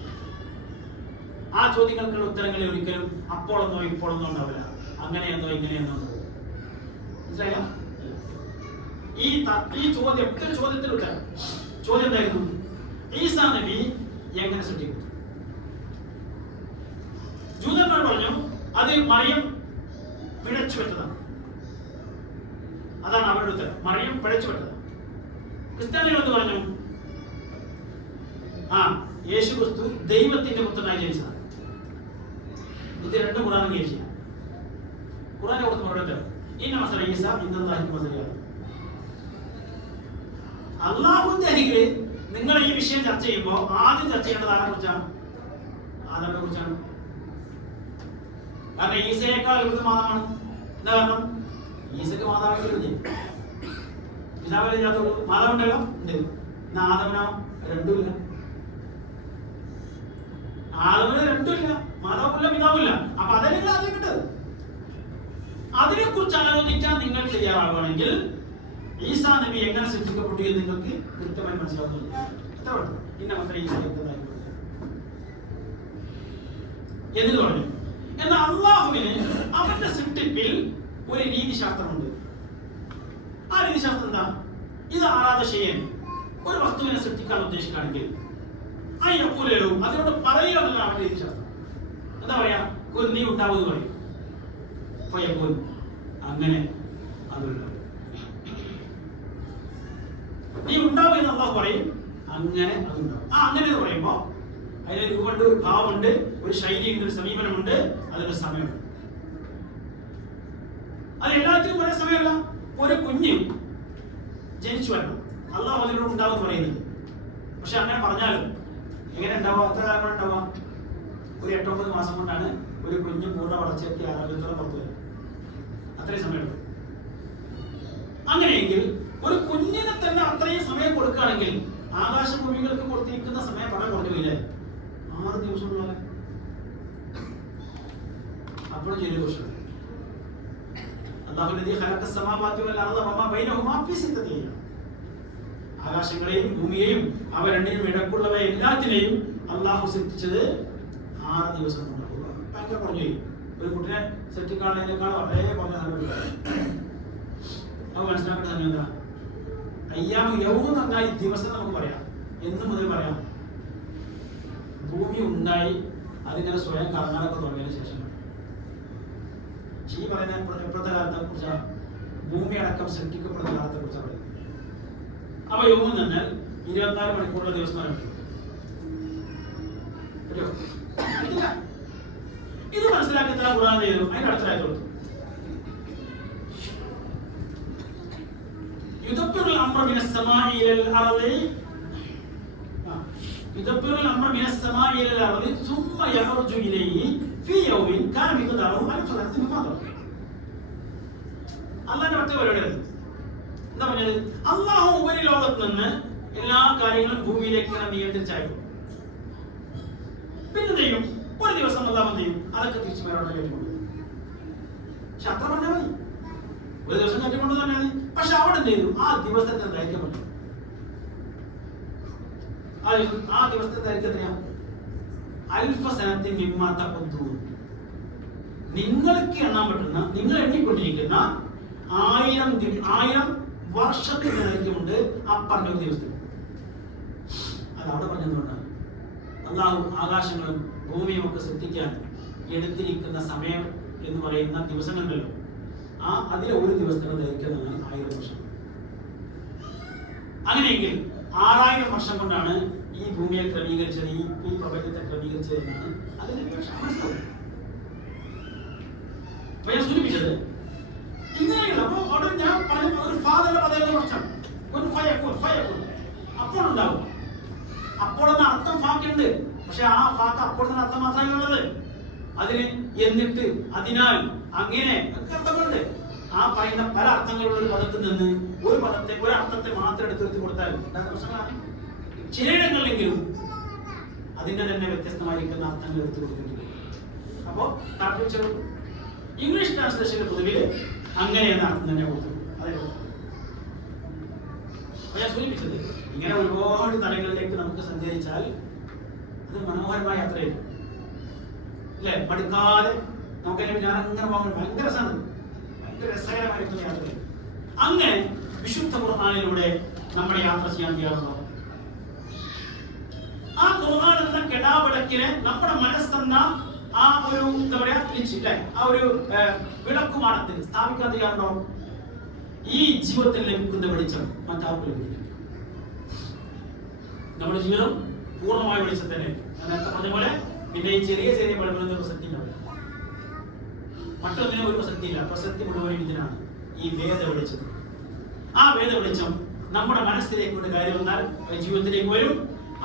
ആ ചോദ്യങ്ങൾക്കുള്ള ഉത്തരങ്ങളിൽ ഒരിക്കലും അപ്പോഴെന്നോ ഇപ്പോഴെന്നോ ഉണ്ടാവില്ല, അങ്ങനെയെന്നോ ഇങ്ങനെയെന്നോ. മനസ്സിലായില്ല? ഈ ചോദ്യം ചോദ്യത്തിൽ ഉത്തരം. ചോദ്യം എന്തായിരുന്നു? ഈസാ നബി എങ്ങനെ സൃഷ്ടിക്കും? ജൂതന്മാർ പറഞ്ഞു അത് മറിയം പിഴച്ചു പറ്റതാണ്. അതാണ് അവരുടെ ഉത്തരം, മറിയം പിഴച്ചു പറ്റതാണ്. ക്രിസ്ത്യാനികൾ എന്ന് പറഞ്ഞു യേശു ക്രിസ്തു ദൈവത്തിന്റെ പുത്രനായി ജനിച്ചതാണ്. ഇത് രണ്ടും ഖുർആൻ അംഗീകരിച്ചില്ല. ഖുർആൻ കൊടുത്ത മറുപടി ഇന്ന മസല ഈസ ഇന്നല്ലാഹി മസലയാണ്. അള്ളാഹുവിന്റെ അരികിൽ നിങ്ങൾ ഈ വിഷയം ചർച്ച ചെയ്യുമ്പോൾ ആദ്യം ചർച്ച ചെയ്യേണ്ടത് ആരെ കുറിച്ചാണ്? ആദമിനെ കുറിച്ചാണ്. കാരണം ഈസയേക്കാൾ വലുത് മാതാവാണ്. എന്താ കാരണം? ഈസക്ക് മാതാവില്ല, പിതാവില്ലാത്ത മാതാവുണ്ടല്ലോ, ഉണ്ട്. എന്നാ ആദമിനോ? രണ്ടുമില്ല. ആദമിന് രണ്ടുമില്ല, മാതാവില്ല പിതാവില്ല. അപ്പൊ അതല്ലെങ്കിൽ ആദ്യം കിട്ടത്. അതിനെ കുറിച്ച് ആലോചിക്കാൻ നിങ്ങൾ തയ്യാറാവുകയാണെങ്കിൽ ഈസാ നബി എങ്ങനെ സൃഷ്ടിക്കപ്പെട്ടു എന്ന് നിങ്ങൾക്ക് കൃത്യമായി മനസ്സിലാവുന്നില്ല. എത്ര ഇന്ന മക്കളെ ഈസ എന്ന് പറഞ്ഞു. എന്നാൽ അള്ളാഹുവിന് അവന്റെ സൃഷ്ടിപ്പിൽ ഒരു രീതിശാസ്ത്രമുണ്ട്. ആ രീതിശാസ്ത്രം എന്താ? ഇത് ആരാധശയൻ ഒരു വസ്തുവിനെ സൃഷ്ടിക്കാൻ ഉദ്ദേശിക്കുകയാണെങ്കിൽ അയ്യപ്പൂലോ അതിനോട് പറയുക എന്നല്ല അവന്റെ രീതിശാസ്ത്രം. എന്താ പറയാ? നീ ഉണ്ടാവുമെന്ന് പറയും, അങ്ങനെ അതുണ്ടാവും. നീ ഉണ്ടാവും എന്ന് അള്ളാഹു പറയും, അങ്ങനെ അതുണ്ടാവും. അങ്ങനെ എന്ന് പറയുമ്പോ അതിന് രൂപമുണ്ട്, ഒരു ഭാവമുണ്ട്, ഒരു ശൈലിയുണ്ട്, ഒരു സമീപനമുണ്ട്, അതിനൊരു സമയമുണ്ട്. അത് എല്ലാത്തിനും ഒരേ സമയമല്ല. ഒരു കുഞ്ഞ് ജനിച്ചു വരണം, അള്ളാഹു അതിനോട് ഉണ്ടാവും എന്ന് പറയുന്നത്. പക്ഷെ അങ്ങനെ പറഞ്ഞാലും എങ്ങനെ ഉണ്ടാവുക? അത്ര കാലം ഉണ്ടാവുക? ഒരു 8-9 മാസം കൊണ്ടാണ് ഒരു കുഞ്ഞ് പൂർണ്ണ വളർച്ചയെത്തി ആരോഗ്യത്തോടെ പുറത്തു വരും. അത്രയും സമയമുണ്ട്. അങ്ങനെയെങ്കിൽ ഒരു കുഞ്ഞിനെ തന്നെ അത്രയും സമയം കൊടുക്കുകയാണെങ്കിൽ ആകാശഭൂമികൾക്ക് കൊടുത്തിരിക്കുന്ന സമയം വളരെ കുറഞ്ഞില്ലേ? 6 ദിവസമുള്ള അപ്പോഴും ചെറിയ ദോഷം. അല്ലാഹുല്ലദീ ഖലഖ സമാവാതി വൽ അർള വമാ ബൈനഹുമാ ഫീ സിത്തത്തി അയ്യാം. ആകാശങ്ങളെയും ഭൂമിയെയും അവ രണ്ടിനും ഇടക്കുള്ളവ എല്ലാത്തിനെയും അള്ളാഹു സൃഷ്ടിച്ചത് 6 ദിവസം കൊണ്ടാണ്. ഭയങ്കര പറഞ്ഞു. ഒരു കുട്ടിനെ സൃഷ്ടിക്കാനുള്ളതിനേക്കാൾ വളരെ പറഞ്ഞ അത് മനസ്സിലാക്കേണ്ട സമയം എന്താ? അയ്യാമ യൗമ് നന്നായി ദിവസം നമുക്ക് പറയാം. എന്ന് മുതൽ പറയാം? ഭൂമി ഉണ്ടായി അതിങ്ങനെ സ്വയം കറങ്ങാനൊക്കെ തുടങ്ങിയതിനു ശേഷം. ഈ പറയുന്ന എപ്പോഴത്തെ കാലത്തെ കുറിച്ചാണ്? ഭൂമി അടക്കം സൃഷ്ടിക്കപ്പെടുന്ന കാലത്തെ കുറിച്ചാണ് പറയുന്നത്. അപ്പൊ യൗമ് എന്നാൽ 24 മണിക്കൂറുള്ള ദിവസം പറയാൻ ഇത് മനസ്സിലാക്കി തരാൻ ഖുർആൻ ചെയ്തു. അതിന്റെ അടുത്തായി കൊടുത്തു. يدبر الأمر من السماء إلى الأرض يدبر الأمر من السماء إلى الأرض ثم يعرج إليه في يوم كان مقداره 1000 سنة مما مضى. അള്ളാന്റെ മറ്റേ പരിപാടിയാണ് എന്താ പറഞ്ഞത്? അള്ളാഹു ഉപരിലോകത്ത് നിന്ന് എല്ലാ കാര്യങ്ങളും ഭൂമിയിലേക്ക് ഇങ്ങനെ നിയന്ത്രിച്ചയക്കും. പിന്നെ ചെയ്യും ഒരു ദിവസം അള്ളാഹു ചെയ്യും അതൊക്കെ തിരിച്ചു മേലോട്ട് കയറ്റിക്കൊണ്ടു. പക്ഷെ അത്ര പറഞ്ഞാൽ മതി. ഒരു ദിവസം കയറ്റിക്കൊണ്ട് തന്നെ മതി. പക്ഷെ അവിടെ ചെയ്തു ആ ദിവസത്തെ ദൈർഘ്യം പറഞ്ഞു. ആ ദിവസത്തെ ദൈർഘ്യം എത്രയാണ്? 1000 സനത്തിൽ മിമ്മാത്ത കൊതു. നിങ്ങൾക്ക് എണ്ണാൻ പറ്റുന്ന, നിങ്ങൾ എണ്ണിക്കൊണ്ടിരിക്കുന്ന 1000 വർഷത്തിന് ദൈർഘ്യമുണ്ട് ആ പറഞ്ഞ ദിവസത്തിൽ. അത് അവിടെ പറഞ്ഞതുകൊണ്ടാണ് അള്ളാഹു ആകാശങ്ങളും ഭൂമിയും ഒക്കെ സൃഷ്ടിക്കാൻ എടുത്തിരിക്കുന്ന സമയം എന്ന് പറയുന്ന ദിവസങ്ങളുണ്ടല്ലോ, അതിലെ ഒരു ദിവസത്തിന് ദൈർഘ്യം 1000 വർഷം. അങ്ങനെയെങ്കിൽ 6000 വർഷം കൊണ്ടാണ് ഈ ഭൂമിയെ ക്രമീകരിച്ചത്, ഈ പ്രപഞ്ചത്തെ ക്രമീകരിച്ചത് എന്നാണ് അതിന്റെ മനസ്സിലാവുന്നത്. ഞാൻ സൂചിപ്പിച്ചത് ഇങ്ങനെയുള്ള അവിടെ ഞാൻ പറഞ്ഞ ഒരു ഫാദറിന്റെ പദവിയുടെ പ്രശ്നം ഒരു അപ്പോൾ ഉണ്ടാവും. അപ്പോഴെന്ന അർത്ഥം ഫാക്കുണ്ട്. പക്ഷെ ആ ഫാക്ക് അപ്പോഴത്തെ അർത്ഥം മാത്രമല്ല ഉള്ളത്. അതിന് എന്നിട്ട്, അതിനാൽ, അങ്ങനെ ഒക്കെ അർത്ഥങ്ങളുണ്ട്. ആ പറയുന്ന പല അർത്ഥങ്ങളുള്ള ഒരു പദത്തിൽ നിന്ന് ഒരു പദത്തെ, ഒരു അർത്ഥത്തെ മാത്രം എടുത്തെടുത്ത് കൊടുത്താൽ പ്രശ്നങ്ങളാണ്. ചിലയിടങ്ങളിലെങ്കിലും അതിന്റെ തന്നെ വ്യത്യസ്തമായിരിക്കുന്ന അർത്ഥങ്ങൾ എടുത്തു കൊടുക്കേണ്ടി. അപ്പോ ഇംഗ്ലീഷ് ട്രാൻസ്ലേഷന്റെ പൊതുവിൽ അങ്ങനെ എന്ന അർത്ഥം തന്നെ കൊടുത്തു. അതെ, ഞാൻ സൂചിപ്പിച്ചത് ഇങ്ങനെ ഒരുപാട് തലങ്ങളിലേക്ക് നമുക്ക് സഞ്ചരിച്ചാൽ അത് മനോഹരമായ യാത്രയാണ് അല്ലേ? പഠിക്കാതെ നമുക്കെല്ലാം ഞാൻ അങ്ങനെ പോകുന്നത് ഭയങ്കര രസമാണ്, ഭയങ്കര രസകരമായിരിക്കുന്ന യാത്രയാണ്. അങ്ങനെ വിശുദ്ധ ഖുർആനിലൂടെ നമ്മുടെ യാത്ര ചെയ്യാൻ തയ്യാറുണ്ടോ? ആ ഖുർആൻ എന്ന കെടാവിളക്കിനെ നമ്മുടെ മനസ്സെന്ന ആ ഒരു എന്താ പറയാ അല്ലേ, ആ ഒരു വിളക്കുമാടത്തിൽ സ്ഥാപിക്കാൻ തയ്യാറുണ്ടോ? ഈ ജീവിതത്തിൽ ലഭിക്കുന്ന വെളിച്ചം മറ്റാർക്കും ലഭിക്കില്ല. നമ്മുടെ ജീവിതം പൂർണ്ണമായ വെളിച്ചത്തിന് നേരത്തെ പറഞ്ഞ പോലെ പിന്നെ ഈ ചെറിയ ചെറിയ വെളിവിലൊന്നും പ്രസക്തി ഉണ്ടാവില്ല. മറ്റൊന്നിനും ഒരു പ്രസക്തിയില്ല. പ്രസക്തി മുഴുവനും ഇതിനാണ്, ഈ വേദ വെളിച്ചം. ആ വേദ വെളിച്ചം നമ്മുടെ മനസ്സിലേക്ക് കൊണ്ട് കയറി വന്നാൽ ജീവിതത്തിലേക്ക് വരും.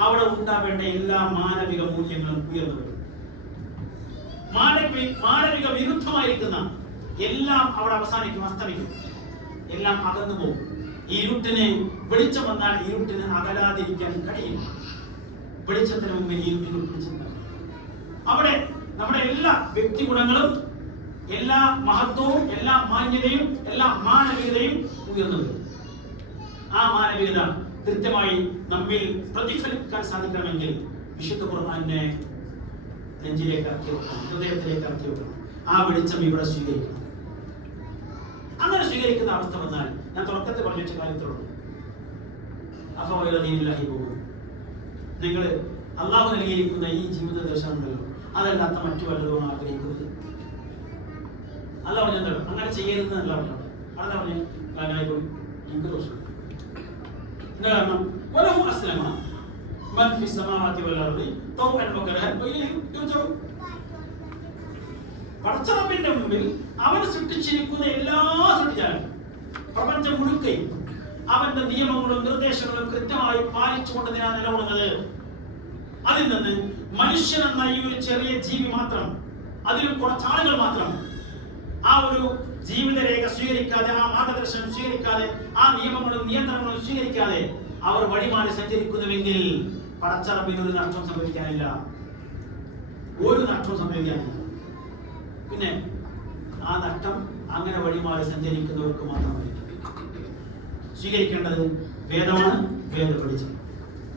അവിടെ ഉണ്ടാവേണ്ട എല്ലാ മാനവിക മൂല്യങ്ങളും ഉയർന്നു വരും. മാനവിക വിരുദ്ധമായിരിക്കുന്ന എല്ലാം അവിടെ അവസാനിക്കും, അസ്തമിക്കും, എല്ലാം അകന്നു പോകും. ഇരുട്ടിന് വെളിച്ചം വന്നാൽ ഇരുട്ടിന് അകലാതിരിക്കാൻ കഴിയില്ല. വെളിച്ചത്തിന് മുമ്പിൽ ഇരുട്ടിന് പിടിച്ചിട്ടുണ്ട്. അവിടെ നമ്മുടെ എല്ലാ വ്യക്തിഗുണങ്ങളും, എല്ലാ മഹത്വവും, എല്ലാ മാന്യതയും, എല്ലാ മാനവികതയും ഉയർന്നു വരും. ആ മാനവികത കൃത്യമായി നമ്മിൽ പ്രതിഫലിക്കാൻ സാധിക്കണമെങ്കിൽ വിശുദ്ധ ഖുർആനെ നെഞ്ചിലേക്ക് ഇറക്കി വെക്കണം, ഹൃദയത്തിലേക്ക് ഇറക്കി വെക്കണം. ആ വെളിച്ചം ഇവിടെ സ്വീകരിക്കണം. അങ്ങനെ സ്വീകരിക്കുന്ന അവസ്ഥ വന്നാൽ ഞാൻ തുടക്കത്തിൽ പറഞ്ഞ കാര്യത്തിലുള്ളൂ, അഫവൈലദീനില്ലാഹി പോകും. നിങ്ങൾ അള്ളാഹു നൽകിയിരിക്കുന്ന ഈ ജീവിത ദർശനമുണ്ടല്ലോ, അതല്ലാത്ത മറ്റു വല്ലതും ആഗ്രഹിക്കുന്നത് അല്ല പറഞ്ഞത്. അങ്ങനെ ചെയ്യരുതെന്നല്ല പറഞ്ഞത്. അതെന്താ പറഞ്ഞത്? നിങ്ങൾക്ക് ദോഷം. എന്താ കാരണം? വലഹു അസ്ലമ മൻ ഫി സമാവാതി വൽ അർളി തൗഅൻ വകറഹൻ വഇലൈഹി യുർജഊൻ. പടച്ചറബിന്റെ മുമ്പിൽ അവൻ സൃഷ്ടിച്ചിരിക്കുന്ന എല്ലാ സൃഷ്ടിജാലങ്ങളും, പ്രപഞ്ചം മുഴുക്കയും അവന്റെ നിയമങ്ങളും നിർദ്ദേശങ്ങളും കൃത്യമായി പാലിച്ചുകൊണ്ട് ഞാൻ നിലകൊള്ളുന്നത്. അതിൽ നിന്ന് മനുഷ്യൻ എന്ന ഈ ഒരു ചെറിയ ജീവി മാത്രം, അതിലും കുറച്ചാളുകൾ മാത്രം ആ ഒരു ജീവിതരേഖ സ്വീകരിക്കാതെ, ആ മാർഗദർശനം സ്വീകരിക്കാതെ, ആ നിയമങ്ങളും നിയന്ത്രണങ്ങളും സ്വീകരിക്കാതെ അവർ വഴിമാറി സഞ്ചരിക്കുന്നുവെങ്കിൽ പടച്ചറബിന് ഒരു നഷ്ടം സംഭവിക്കാനില്ല, ഒരു നഷ്ടവും സംഭവിക്കാനില്ല. പിന്നെ ആ നഷ്ടം അങ്ങനെ വഴിമാറി സഞ്ചരിക്കുന്നവർക്ക് മാത്രമായി. സ്വീകരിക്കേണ്ടത് വേദമാണ്, വേദപഠിച്ചത്.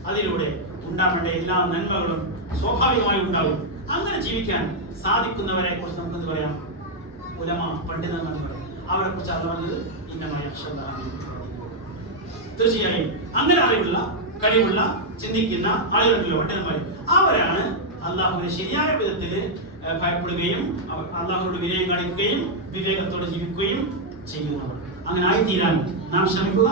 അതിലൂടെ ഉണ്ടാവേണ്ട എല്ലാ നന്മകളും സ്വാഭാവികമായി ഉണ്ടാകും. അങ്ങനെ ജീവിക്കാൻ സാധിക്കുന്നവരെ കുറിച്ച് നമുക്കെന്ത് പറയാം? ഉലമ, പണ്ഡിതന്മാർ എന്ന് പറയാം. അവരെ കുറിച്ച് അല്ല പറഞ്ഞത് ഇന്നമായ തീർച്ചയായും അങ്ങനെ അറിവുള്ള, കഴിവുള്ള, ചിന്തിക്കുന്ന ആളുകളുണ്ടല്ലോ പണ്ഡിതന്മാർ. അവരാണ് അള്ളാഹുവിനെ ശരിയായ വിധത്തിൽ ഭയപ്പെടുകയും അള്ളാഹുവിനോട് വിനയം കാണിക്കുകയും വിവേകത്തോടെ ജീവിക്കുകയും ചെയ്യുന്നവർ. അങ്ങനെ ആയിത്തീരാൻ നാം ശ്രമിക്കുക.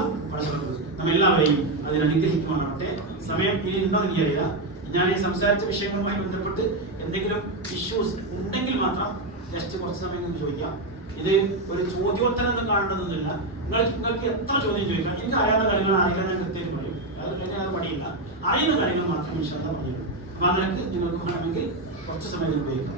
നമ്മെല്ലാവരെയും അതിന് അനുഗ്രഹിക്കുവാനാവട്ടെ. സമയം ഇനി ഉണ്ടോ എനിക്കറിയില്ല. ഞാൻ ഈ സംസാരിച്ച വിഷയങ്ങളുമായി ബന്ധപ്പെട്ട് എന്തെങ്കിലും ഇഷ്യൂസ് ഉണ്ടെങ്കിൽ മാത്രം ജസ്റ്റ് കുറച്ച് സമയം നിങ്ങൾക്ക് ചോദിക്കാം. ഇത് ഒരു ചോദ്യോത്തരം ഒന്നും കാണേണ്ടതൊന്നുമില്ല. നിങ്ങൾക്ക് എത്ര ചോദ്യം ചോദിക്കാം. എനിക്ക് അറിയാവുന്ന കാര്യങ്ങൾ അറിയാൻ ഞാൻ കൃത്യമായിട്ട് പറയും. അത് കഴിഞ്ഞാൽ അത് പണിയില്ല. അറിയുന്ന കാര്യങ്ങൾ മാത്രം ഇൻഷാ അല്ലാഹ് പറയുള്ളൂ. അപ്പോൾ അതിനൊക്കെ നിങ്ങൾക്ക് വേണമെങ്കിൽ കുറച്ച് സമയം ഉപയോഗിക്കാം.